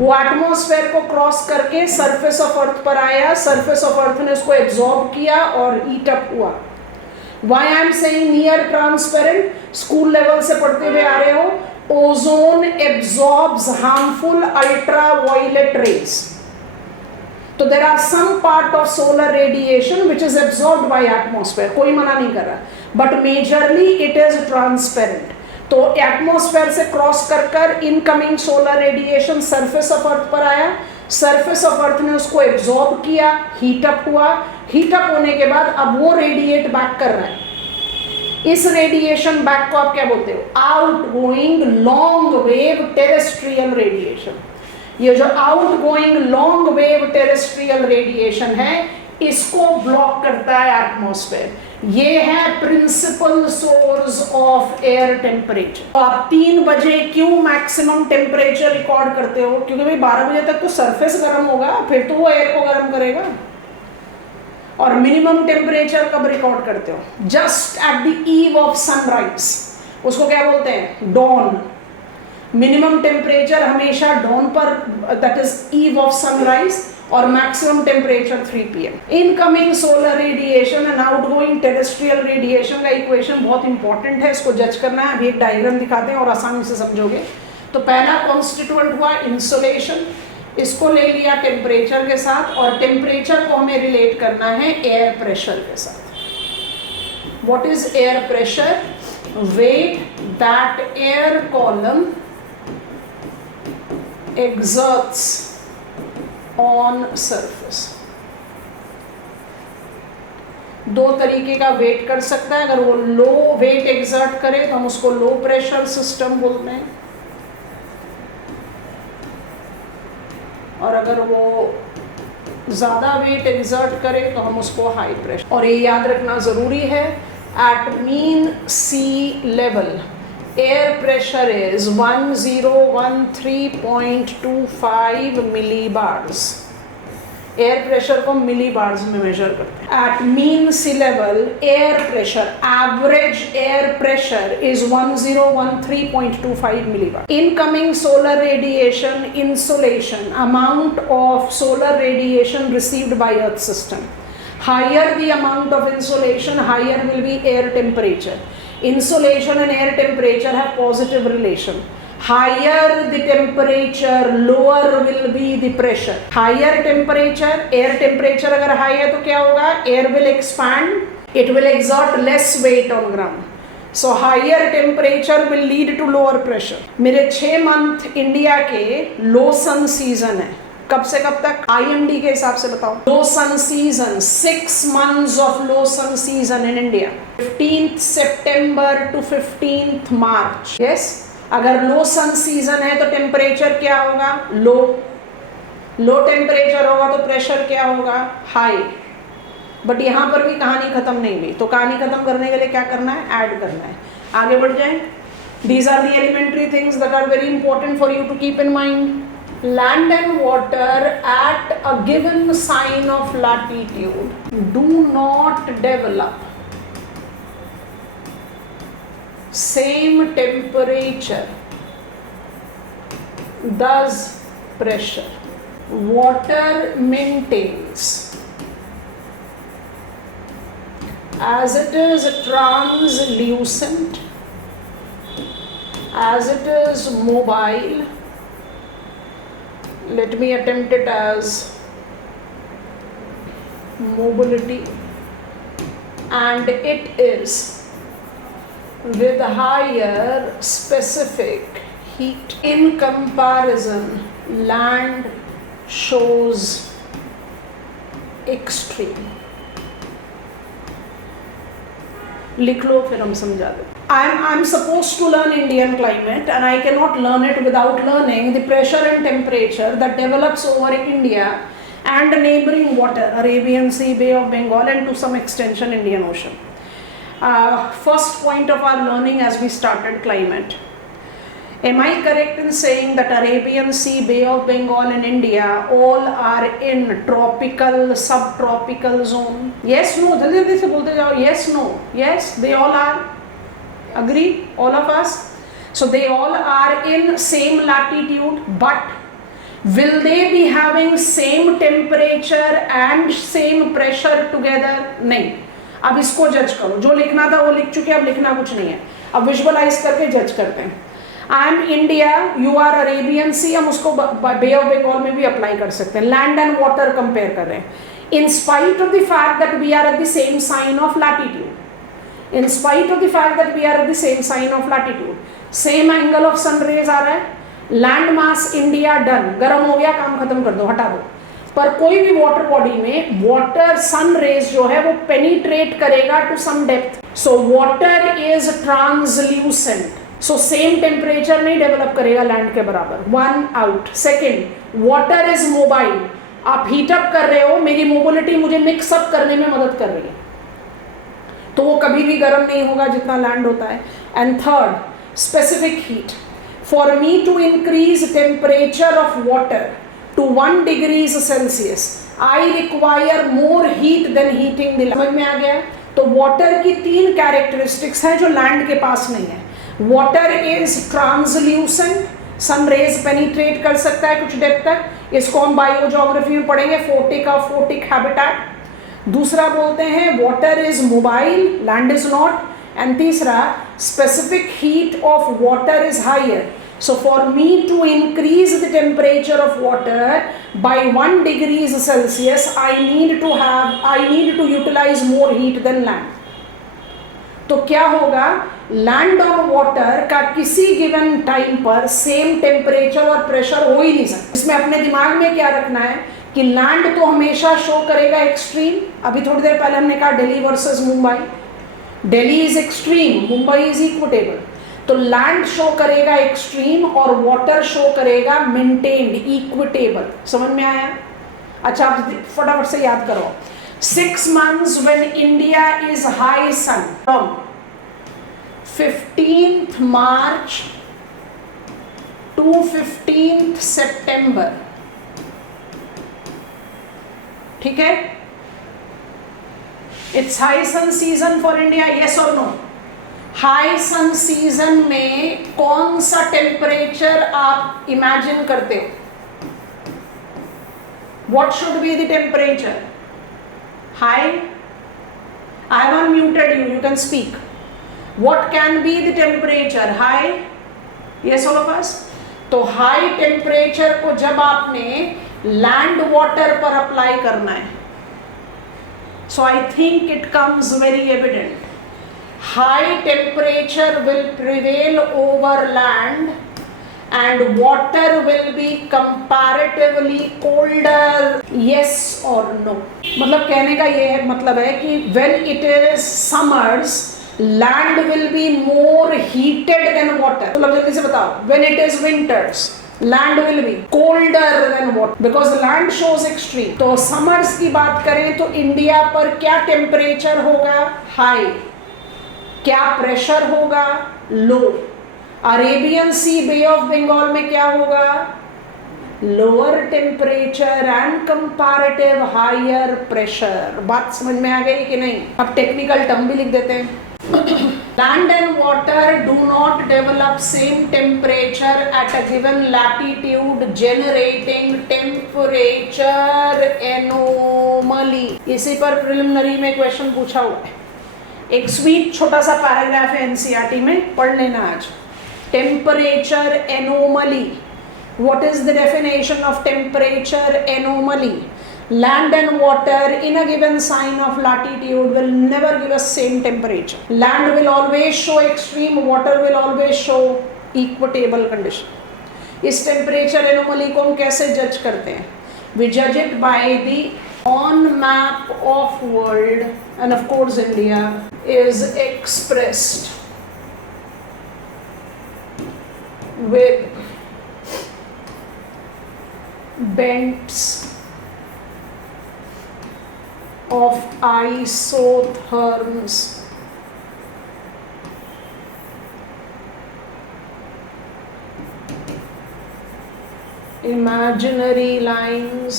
वो एटमॉस्फेयर को क्रॉस करके सरफेस ऑफ अर्थ पर आया. सरफेस ऑफ अर्थ ने उसको एब्जॉर्ब किया और हीट अप हुआ. Why I am saying near transparent? School level से पढ़ते हुए आ रहे हो, ozone absorbs harmful ultraviolet rays. तो there are some part of solar radiation which is absorbed by atmosphere, कोई मना नहीं कर रहा, but majorly it is transparent. तो एटमॉस्फेयर से क्रॉस कर incoming solar radiation surface of earth पर आया. सरफेस ऑफ अर्थ ने उसको एब्जॉर्ब किया, हीट अप हुआ. हीट अप होने के बाद अब वो रेडिएट बैक कर रहा है. इस रेडिएशन बैक को आप क्या बोलते हो? Outgoing long wave terrestrial radiation. ये जो outgoing long wave terrestrial radiation है, इसको ब्लॉक करता है एटमॉस्फेयर. ये है principal source of air temperature. तो आप 3 बजे क्यों मैक्सिमम टेम्परेचर रिकॉर्ड करते हो? क्योंकि भाई 12 बजे तक तो सरफेस गर्म होगा, फिर तो वो एयर को गर्म करेगा. और मिनिमम टेम्परेचर कब रिकॉर्ड करते हो? Just at the eve of sunrise. उसको क्या बोलते हैं? डॉन. मिनिमम टेम्परेचर हमेशा डॉन पर, that is eve of sunrise. और maximum temperature 3 PM. Incoming solar radiation and outgoing terrestrial radiation का इक्वेशन बहुत इंपॉर्टेंट है, इसको जज करना है. अभी एक डायग्राम दिखाते हैं और आसानी से समझोगे. तो पहला कॉन्स्टिट्यूएंट हुआ इंसुलेशन. इसको ले लिया टेम्परेचर के साथ, और टेम्परेचर को हमें रिलेट करना है एयर प्रेशर के साथ। What is air pressure? Weight that air column exerts on surface। दो तरीके का वेट कर सकता है। अगर वो लो वेट एग्जर्ट करे तो हम उसको लो प्रेशर सिस्टम बोलते हैं, और अगर वो ज़्यादा वेट एग्जर्ट करे तो हम उसको हाई प्रेशर। और ये याद रखना ज़रूरी है, at mean sea level air pressure is 1013.25 millibars. Air pressure को मिलीबार्स में मेजर करते हैं। At mean sea level air pressure, average air pressure is 1013.25 millibar। Incoming solar radiation, insolation, amount of solar radiation received by Earth system. Higher the amount of insolation, higher will be air temperature. Insolation and air temperature have positive relation. Higher the temperature, lower will be the pressure. Higher temperature, air temperature अगर high है तो क्या होगा? Air will expand, it will exert less weight on ground. So higher temperature will lead to lower pressure. मेरे 6 month India के low sun season है। कब से कब तक? IMD के हिसाब से बताओ। लो सन season, 6 months of low sun season in India, 15th September to 15th March। yes? अगर लो सन सीजन है तो टेम्परेचर क्या होगा? लो। लो टेम्परेचर होगा तो प्रेशर क्या होगा? हाई। बट यहाँ पर भी कहानी खत्म नहीं हुई, तो कहानी खत्म करने के लिए क्या करना है? ऐड करना है। आगे बढ़ जाए। These are the elementary things that are very important for you to keep in mind. Land and water at a given sign of latitude do not develop same temperature, thus pressure. Water maintains as it is translucent, as it is mobile. Let me attempt it as mobility, and it is with higher specific heat. In comparison, land shows extreme. लिख लो फिर हम समझा दें। I'm supposed to learn Indian climate, and I cannot learn it without learning the pressure and temperature that develops over India and neighboring water, Arabian Sea, Bay of Bengal, and to some extension Indian Ocean. First point of our learning as we started climate. Am I correct in saying that Arabian Sea, Bay of Bengal and India all are in tropical, subtropical zone? Yes, no, जल्दी जल्दी से बोलते जाओ। Yes, no, yes, they all are. Agree, all of us? So they all are in same latitude, but will they be having same temperature and same pressure together? नहीं। अब इसको जज करो। जो लिखना था वो लिख चुके, अब लिखना कुछ नहीं है। अब विजुअलाइज करके जज करते हैं। I am India, you are Arabian sea, हम उसको बे ऑफ बंगाल में भी अप्लाई कर सकते हैं। लैंड एंड वाटर कंपेयर कर रहे हैं। In spite of the fact that we are at the same sign of latitude, in spite of the fact that we are at the same sign of latitude, same angle of sun rays आ रहा है, land mass India done, गर्म हो गया, काम खत्म कर दो, हटा दो। पर कोई भी वाटर बॉडी में वाटर सन रेज जो है वो पेनिट्रेट करेगा to some depth. So water is translucent, so same temperature नहीं डेवलप करेगा लैंड के बराबर। One out. Second, water is mobile, आप हीटअप कर रहे हो, मेरी मोबिलिटी मुझे मिक्सअप करने में मदद कर रही है, तो वो कभी भी गर्म नहीं होगा जितना लैंड होता है। And third, specific heat. For me to increase temperature of water to 1 degree Celsius, I require more heat than heating the. समझ में आ गया? तो वाटर की 3 कैरेक्टरिस्टिक्स हैं जो लैंड के पास नहीं है। Water is translucent, sun rays penetrate कर सकता है कुछ डेप्थ तक, इसको हम बायोजोग्राफी में पढ़ेंगे, फोटिक और फोटिक हैबिटेट। दूसरा बोलते हैं water is mobile, land is not. And तीसरा, specific heat of water is higher, So for me to increase the temperature of water by 1 degrees Celsius, I need to utilize more heat than land. तो क्या होगा, land और water का किसी given time पर same temperature और pressure हो ही नहीं सकता. इसमें अपने दिमाग में क्या रखना है कि लैंड तो हमेशा शो करेगा एक्सट्रीम. अभी थोड़ी देर पहले हमने कहा Delhi versus Mumbai. Delhi is extreme, Mumbai is equitable. तो लैंड शो करेगा एक्सट्रीम और वाटर शो करेगा मेंटेन्ड, इक्विटेबल. समझ में आया? अच्छा, आप फटाफट से याद करो. 6 months when India is high sun, from 15th March to 15th September. ठीक है? It's high sun season for India, yes or no? High sun season में कौन सा टेम्परेचर आप इमेजिन करते हो? What should be the temperature? High? I have unmuted you, you can speak. What can be the temperature? High? Yes, all of us? तो high temperature को जब आपने लैंड वाटर पर अप्लाई करना है, so I think it comes very evident. High temperature will prevail over land and water will be comparatively colder. Yes or no? मतलब कहने का ये मतलब है कि when it is summers, land will be more heated than water. मतलब जल्दी से बताओ. When it is winters, land will be colder than water because land shows extreme. तो summers की बात करें तो इंडिया पर क्या टेम्परेचर होगा? हाई. क्या प्रेशर होगा? Low. Arabian C, bay of Bengal में क्या होगा? Lower temperature and comparative higher pressure. बात समझ में आ गई कि नहीं? अब टेक्निकल टर्म भी लिख देते हैं. Land and water do not develop same temperature at a given latitude, generating temperature anomaly. इसी पर प्रिलिमिनरी में क्वेश्चन पूछा हुआ है. एक स्वीट छोटा सा पैराग्राफ है एनसीईआरटी में, पढ़ लेना आज. Temperature anomaly. What is the definition of temperature anomaly? Land and water in a given sign of latitude will never give us same temperature. Land will always show extreme, water will always show equitable condition. इस temperature anomaly को हम कैसे जज करते हैं? We judge it by the on map of world, and of course India is expressed with bents of isotherms. Imaginary lines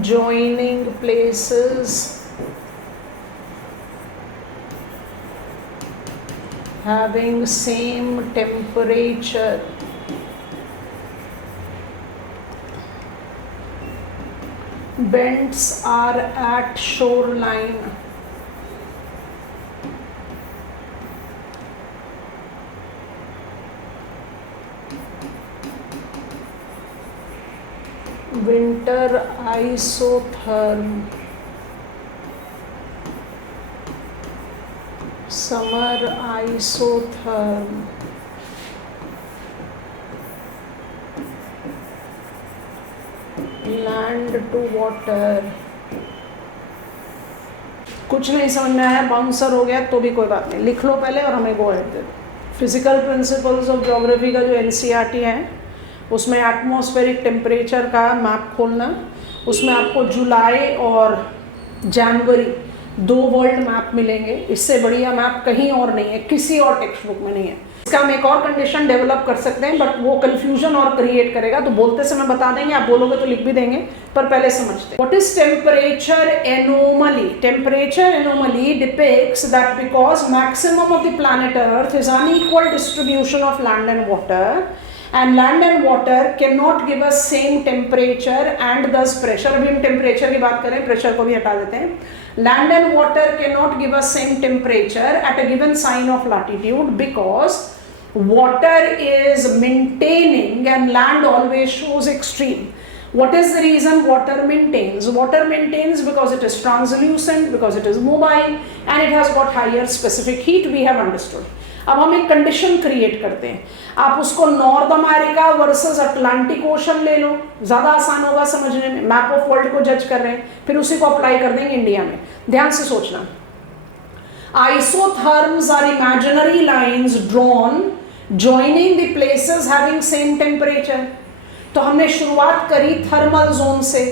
joining places having same temperature. Bends are at shoreline. Winter isotherm. Summer isotherm. Land to water. कुछ नहीं समझ में आया, bouncer हो गया तो भी कोई बात नहीं, लिख लो पहले और हमें go ahead they. Physical principles of geography का जो एनसीईआरटी है उसमें एटमॉस्फेरिक टेम्परेचर का मैप खोलना. उसमें आपको जुलाई और जनवरी 2 वर्ल्ड मैप मिलेंगे. इससे बढ़िया मैप कहीं और नहीं है, किसी और टेक्स्ट बुक में नहीं है. इसका हम एक और कंडीशन डेवलप कर सकते हैं बट वो कंफ्यूजन और क्रिएट करेगा, तो बोलते समय बता देंगे, आप बोलोगे तो लिख भी देंगे, पर पहले समझते हैं. What is temperature anomaly? Temperature anomaly depicts that because maximum of the planet earth is unequal distribution of land and water and land and water cannot give us same temperature and thus pressure. अभी हम temperature की बात करें, pressure को भी हटा देते हैं. Land and water cannot give us same temperature at a given sign of latitude because water is maintaining and land always shows extreme. What is the reason water maintains? Water maintains because it is translucent, because it is mobile, and it has got higher specific heat. We have understood. अब हम एक condition create करते हैं, आप उसको north America versus Atlantic ocean ले लो, ज़्यादा आसान होगा समझने में। मैप ऑफ वर्ल्ड को जज कर रहे हैं, फिर उसी को अप्लाई कर देंगे इंडिया में। ध्यान से सोचना, isotherms are imaginary lines drawn joining the places having same temperature. तो हमने शुरुआत करी थर्मल जोन से,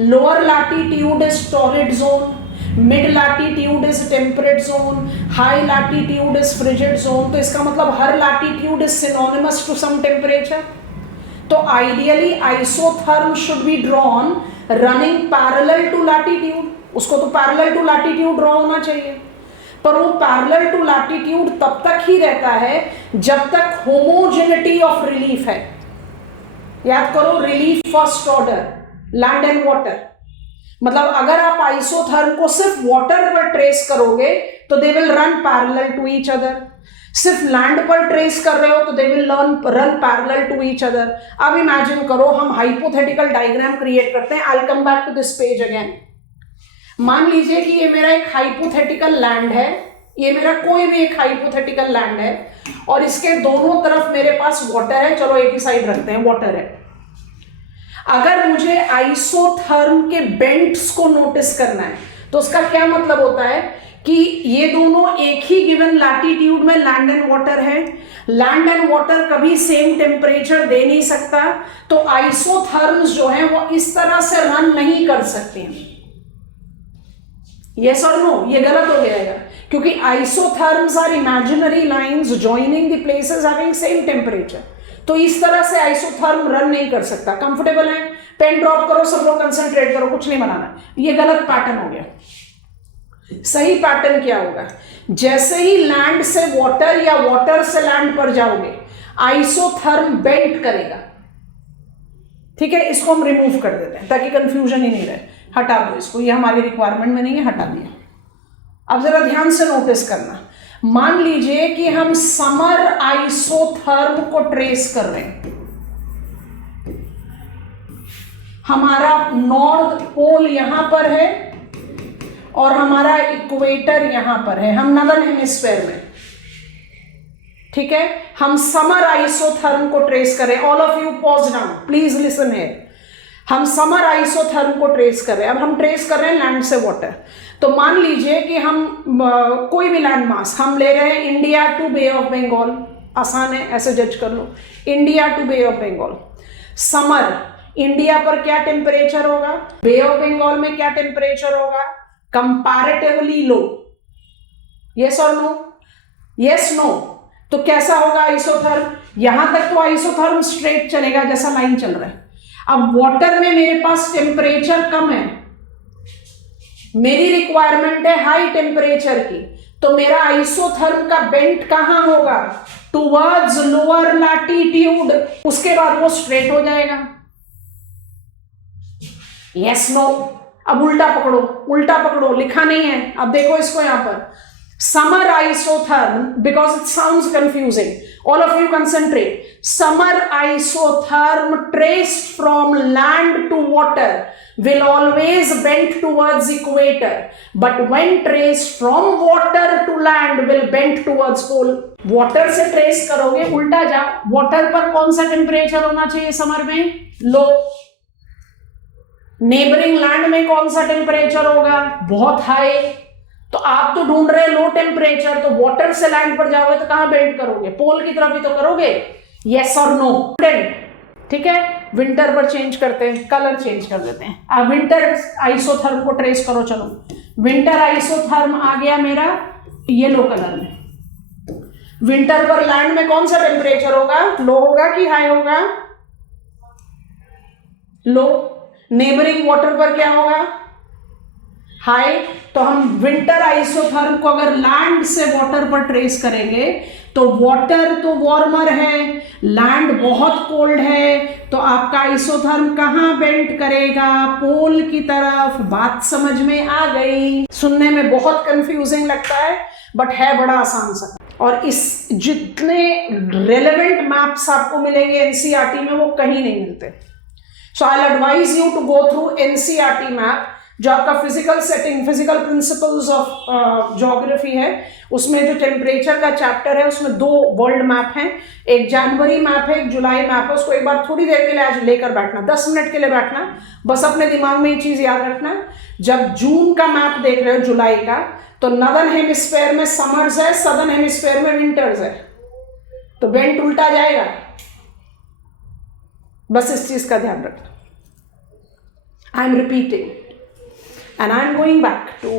lower latitude is torrid zone, mid latitude is temperate zone, high latitude is frigid zone. तो इसका मतलब हर latitude is synonymous to some temperature. तो ideally isotherm should be drawn running parallel to latitude, उसको तो parallel to latitude draw होना चाहिए, पर वो पैरेलल टू लैटिट्यूड तब तक ही रहता है जब तक होमोजेनिटी ऑफ रिलीफ है। याद करो, relief first order, land and water. मतलब अगर आप आइसोथर्म को सिर्फ वाटर पर ट्रेस करोगे तो they will run parallel to each other, सिर्फ लैंड पर ट्रेस कर रहे हो तो they will run parallel to each other. अब इमेजिन करो, हम हाइपोथेटिकल डायग्राम क्रिएट करते हैं। I will come back to this page again. मान लीजिए कि ये मेरा एक हाइपोथेटिकल लैंड है, ये मेरा कोई भी एक हाइपोथेटिकल लैंड है, और इसके दोनों तरफ मेरे पास वाटर है। चलो एक ही साइड रखते हैं, वाटर है। अगर मुझे आइसोथर्म के बेंट्स को नोटिस करना है तो उसका क्या मतलब होता है कि ये दोनों एक ही गिवन लैटिट्यूड में लैंड एंड वाटर है। लैंड एंड वाटर कभी सेम टेम्परेचर दे नहीं सकता, तो आइसोथर्म्स जो है वो इस तरह से रन नहीं कर सकते हैं। यस और नो? ये गलत हो जाएगा, क्योंकि isotherms are imaginary lines joining the places having same temperature. तो इस तरह से आइसोथर्म रन नहीं कर सकता। कंफर्टेबल है? पेन ड्रॉप करो, सब लोग कंसंट्रेट करो, कुछ नहीं बनाना। ये गलत पैटर्न हो गया। सही पैटर्न क्या होगा? जैसे ही लैंड से वाटर या वाटर से लैंड पर जाओगे, आइसोथर्म बेंट करेगा। ठीक है, इसको हम रिमूव कर देते हैं ताकि कंफ्यूजन ही नहीं रहे। हटा दो इसको, ये हमारी रिक्वायरमेंट में नहीं है, हटा दिया। अब जरा ध्यान से नोटिस करना। मान लीजिए कि हम समर आइसोथर्म को ट्रेस कर रहे हैं। हमारा नॉर्थ पोल यहां पर है और हमारा इक्वेटर यहां पर है, हम नॉर्दर्न हेमिस्फीयर में। ठीक है, हम समर आइसोथर्म को ट्रेस करें। All of you pause down, please listen here. हम समर आइसोथर्म को ट्रेस कर रहे हैं। अब हम ट्रेस कर रहे हैं लैंड से वाटर। तो मान लीजिए कि हम कोई भी लैंड मास हम ले रहे हैं, India to bay of Bengal. आसान है, ऐसे जज कर लो, India to bay of Bengal. Summer India पर क्या टेम्परेचर होगा, बे ऑफ बंगाल में क्या टेम्परेचर होगा? Comparatively low. यस और नो? Yes no? तो कैसा होगा आइसोथर्म? यहां तक तो आइसोथर्म स्ट्रेट चलेगा जैसा लाइन चल रहा है। अब वाटर में मेरे पास टेम्परेचर कम है, मेरी रिक्वायरमेंट है हाई टेम्परेचर की, तो मेरा आइसोथर्म का बेंट कहां होगा? Towards lower latitude. उसके बाद वो स्ट्रेट हो जाएगा। Yes no? अब उल्टा पकड़ो, उल्टा पकड़ो, लिखा नहीं है। अब देखो इसको यहां पर, summer isotherm, because it sounds confusing, all of you concentrate. Summer isotherm traced from land to water will always bend towards equator, but when traced from water to land will bend towards pole. Water से trace करोगे, उल्टा जाओ, water पर कौन सा temperature होना चाहिए summer में? लो। नेबरिंग लैंड में कौन सा टेम्परेचर होगा? बहुत हाई। तो आप तो ढूंढ रहे लो टेम्परेचर, तो वाटर से लैंड पर जाओगे तो कहां बेंड करोगे? पोल की तरफ ही तो करोगे। यस और नो? ठीक है, विंटर पर चेंज करते हैं, कलर चेंज कर देते हैं। अब विंटर आइसोथर्म को ट्रेस करो। चलो, विंटर आइसोथर्म आ गया मेरा येलो कलर में। विंटर पर लैंड में कौन सा टेम्परेचर होगा? लो होगा कि हाई होगा? लो। नेबरिंग वाटर पर क्या होगा? हाई। तो हम विंटर आइसोथर्म को अगर लैंड से वाटर पर ट्रेस करेंगे तो वाटर तो वार्मर है, लैंड बहुत कोल्ड है, तो आपका आइसोथर्म कहां बेंड करेगा? पोल की तरफ। बात समझ में आ गई? सुनने में बहुत कंफ्यूजिंग लगता है, बट है बड़ा आसान सा। और इस जितने रेलेवेंट मैप्स आपको मिलेंगे एनसीईआरटी में वो कहीं नहीं मिलते. So I will advise you to go through NCERT map, जो आपका physical setting, physical principles of geography है, उसमें जो टेम्परेचर का चैप्टर है उसमें 2 वर्ल्ड मैप हैं, एक जनवरी मैप है, एक जुलाई मैप है. उसको एक बार थोड़ी देर के लिए आज लेकर बैठना, 10 मिनट के लिए बैठना, बस अपने दिमाग में एक चीज याद रखना, जब जून का मैप देख रहे हो जुलाई का, तो नॉर्दर्न हेमिस्फेयर में समर्स है, सदर्न हेमिस्फेयर में विंटर्स है, तो वेंट उल्टा जाएगा. बस इस चीज का ध्यान रखना. I am repeating and I am going back to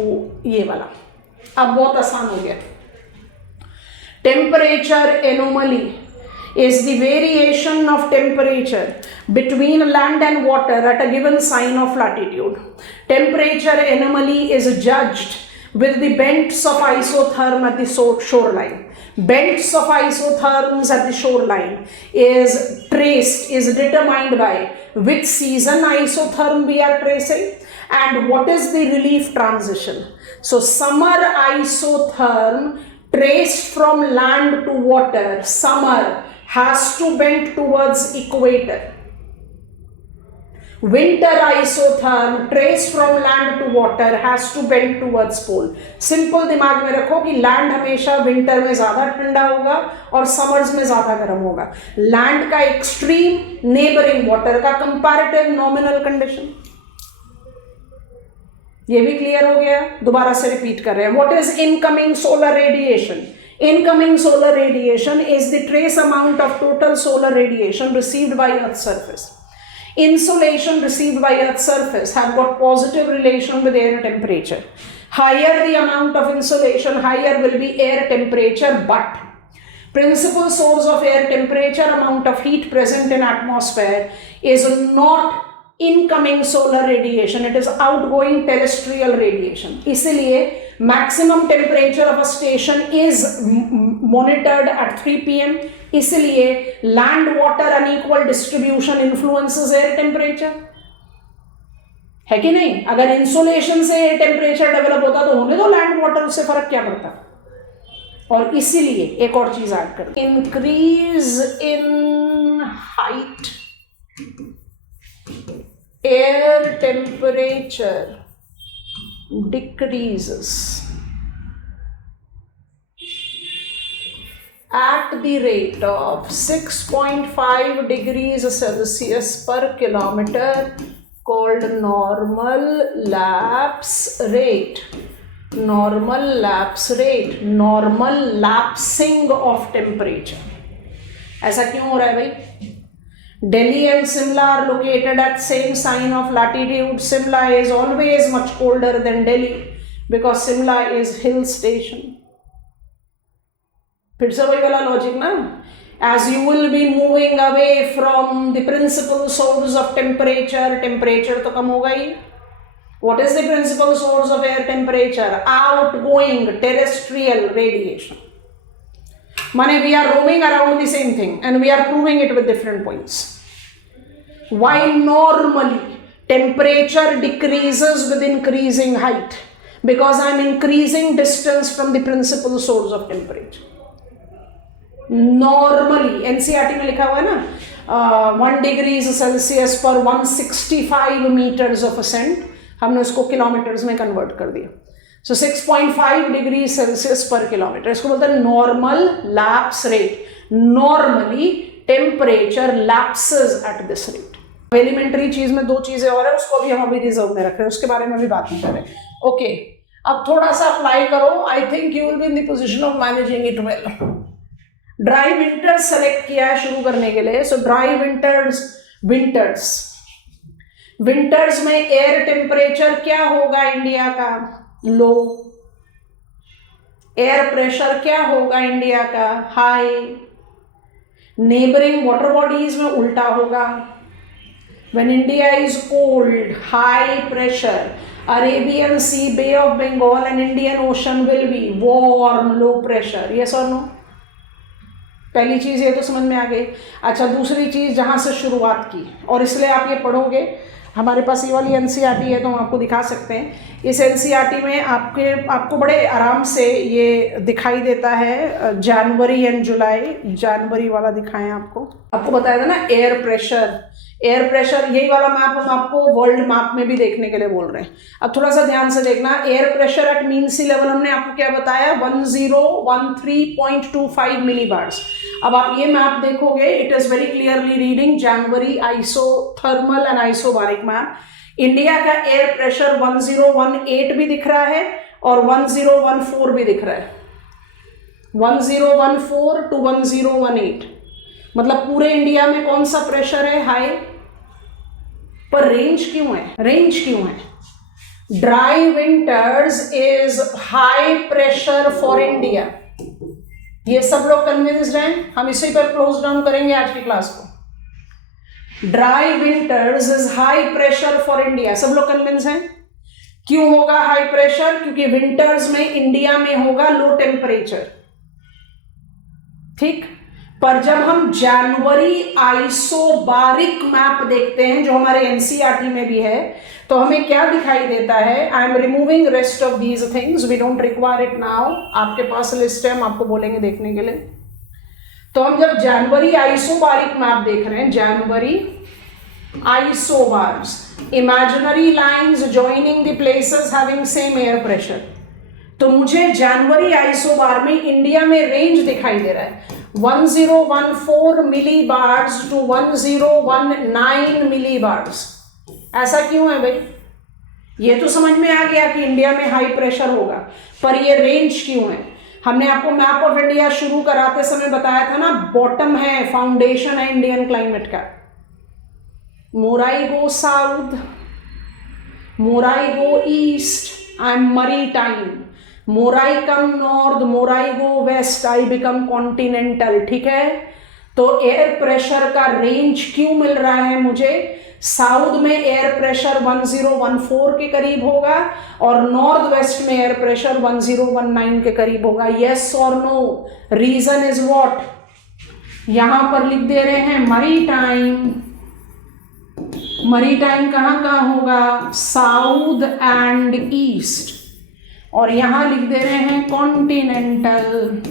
ये वाला. अब बहुत आसान हो गया. Temperature anomaly is the variation of temperature between land and water at a given sign of latitude. Temperature anomaly is judged with the bents of isotherm at the shoreline. Bents of isotherms at the shoreline is determined by which season isotherm we are tracing and what is the relief transition. So summer isotherm traced from land to water, summer has to bend towards equator. Winter isotherm traced from land to water has to bend towards pole. Simple दिमाग में रखो कि land हमेशा winter में ज्यादा ठंडा होगा और समर्स में ज्यादा गर्म होगा. लैंड का एक्सट्रीम, नेबरिंग वाटर का कंपैरेटिव नॉमिनल कंडीशन. ये भी क्लियर हो गया. दोबारा से रिपीट कर रहे हैं. What is incoming solar radiation? Incoming solar radiation is the trace amount of total solar radiation received by Earth's surface. Insolation received by Earth's surface have got positive relation with air temperature. Higher the amount of insolation, higher will be air temperature, but principal source of air temperature, amount of heat present in atmosphere, is not incoming solar radiation, it is outgoing terrestrial radiation. इसलिए maximum temperature of a station is monitored at 3 p.m. इसलिए land water unequal distribution influences air temperature. है कि नहीं? अगर insulation से temperature develop होता तो होने दो लैंड वाटर, उससे फर्क क्या पड़ता. और इसीलिए एक और चीज ऐड कर, increase in height air temperature decreases at the rate of 6.5 degrees Celsius per kilometer, called normal lapse rate. Normal lapse rate, normal lapsing of temperature. ऐसा क्यों हो रहा है भाई? Delhi and Simla are located at same sign of latitude. Simla is always much colder than Delhi because Simla is hill station. फिर से वही वाला लॉजिक ना. As you will be moving away from the principal source of temperature, temperature तो कम होगा ही. What is the principal source of air temperature? Outgoing terrestrial radiation. माने we are roaming around the same thing and we are proving it with different points. Why normally temperature decreases with increasing height? Because I am increasing distance from the principal source of temperature. Normally NCERT में लिखा हुआ है ना 1 degrees Celsius per 165 meters of ascent, हमने उसको kilometres में convert कर दिया. So 6.5 degrees Celsius per kilometer, इसको बोलते हैं normal lapse rate. Normally temperature lapses at this rate. Elementary चीज में 2 चीजें और है, उसको भी हम अभी रिजर्व में रख रहे हैं, उसके बारे में भी बात नहीं कर रहे. ओके, अब थोड़ा सा अप्लाई करो. I think you will be in the position of managing it well. Dry winters select किया है शुरू करने के लिए. सो ड्राई विंटर्स में एयर टेम्परेचर क्या होगा इंडिया का? लो. एयर प्रेशर क्या होगा इंडिया का? हाई. नेबरिंग वाटर बॉडीज में उल्टा होगा. When India is cold, high pressure, Arabian C, bay of Bengal and Indian Ocean will be warm, low pressure. Yes और नो? पहली चीज ये तो समझ में आ गई. अच्छा, दूसरी चीज जहां से शुरुआत की, और इसलिए आप ये पढ़ोगे, हमारे पास ये वाली एनसीईआरटी है तो हम आपको दिखा सकते हैं। इस एनसीईआरटी में आपको बड़े आराम से ये दिखाई देता है जनवरी एंड जुलाई। जनवरी वाला दिखाएं आपको बताया था ना एयर प्रेशर यही वाला मैप हम आपको वर्ल्ड मैप में भी देखने के लिए बोल रहे हैं। अब थोड़ा सा ध्यान से देखना, air pressure at mean sea level हमने आपको क्या बताया 1013.25 मिलीबार्स। अब आप ये मैप देखोगे it is very clearly reading January isothermal and isobaric map. India का एयर प्रेशर 1018 भी दिख रहा है और 1014 भी दिख रहा है, 1014 to 1018, मतलब पूरे इंडिया में कौन सा प्रेशर है हाई, पर रेंज क्यों है? Dry winters is high pressure for India. ये सब लोग कन्विंस्ड हैं, हम इसी पर क्लोज डाउन करेंगे आज की क्लास को। Dry winters is high pressure for India, सब लोग कन्विंस हैं। क्यों होगा हाई प्रेशर? क्योंकि विंटर्स में इंडिया में होगा लो टेम्परेचर, ठीक। पर जब हम जनवरी आइसोबारिक मैप देखते हैं जो हमारे एनसीईआरटी में भी है, तो हमें क्या दिखाई देता है? I am removing rest of these things, we don't require it now. आपके पास लिस्ट है, हम आपको बोलेंगे देखने के लिए। तो हम जब जनवरी आइसोबारिक मैप देख रहे हैं, जनवरी isobars, imaginary lines joining the places having same air pressure, तो मुझे जनवरी आइसोबार में इंडिया में रेंज दिखाई दे रहा है 1014 मिलीबार्स टू 1019 मिलीबार्स। ऐसा क्यों है भाई? ये तो समझ में आ गया कि इंडिया में हाई प्रेशर होगा, पर ये रेंज क्यों है? हमने आपको मैप ऑफ इंडिया शुरू कराते समय बताया था ना, बॉटम है, फाउंडेशन है इंडियन क्लाइमेट का। More I go south, more I go east, I am maritime. More I come north, more I go west, I become continental, ठीक है। तो एयर प्रेशर का रेंज क्यों मिल रहा है मुझे? साउथ में एयर प्रेशर 1014 के करीब होगा और नॉर्थ वेस्ट में एयर प्रेशर 1019 के करीब होगा। यस और नो? Reason is what? यहां पर लिख दे रहे हैं मरीटाइम। मरीटाइम कहां होगा? South and east. और यहां लिख दे रहे हैं कॉन्टिनेंटल।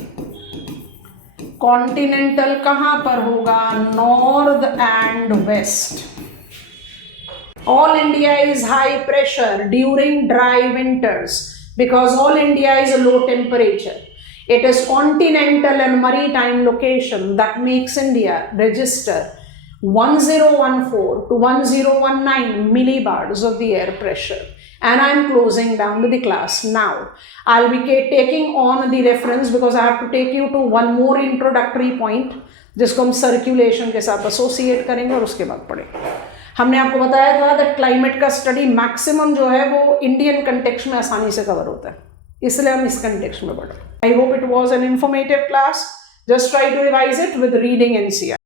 कॉन्टिनेंटल कहां पर होगा? North and west. All India is high pressure during dry winters because all India is a low temperature. It is continental and maritime location that makes India register 1014 to 1019 millibars of the air pressure. And I am closing down the class now. I'll be taking on the reference because I have to take you to one more introductory point जिसको हम circulation के साथ associate करेंगे और उसके बाद पढ़ेंगे। हमने आपको बताया था दैट क्लाइमेट का स्टडी मैक्सिमम जो है वो इंडियन कंटेक्स्ट में आसानी से कवर होता है, इसलिए हम इस कंटेक्स्ट में पढ़ रहे हैं। I hope it was an informative class. Just try to revise it with reading NCERT.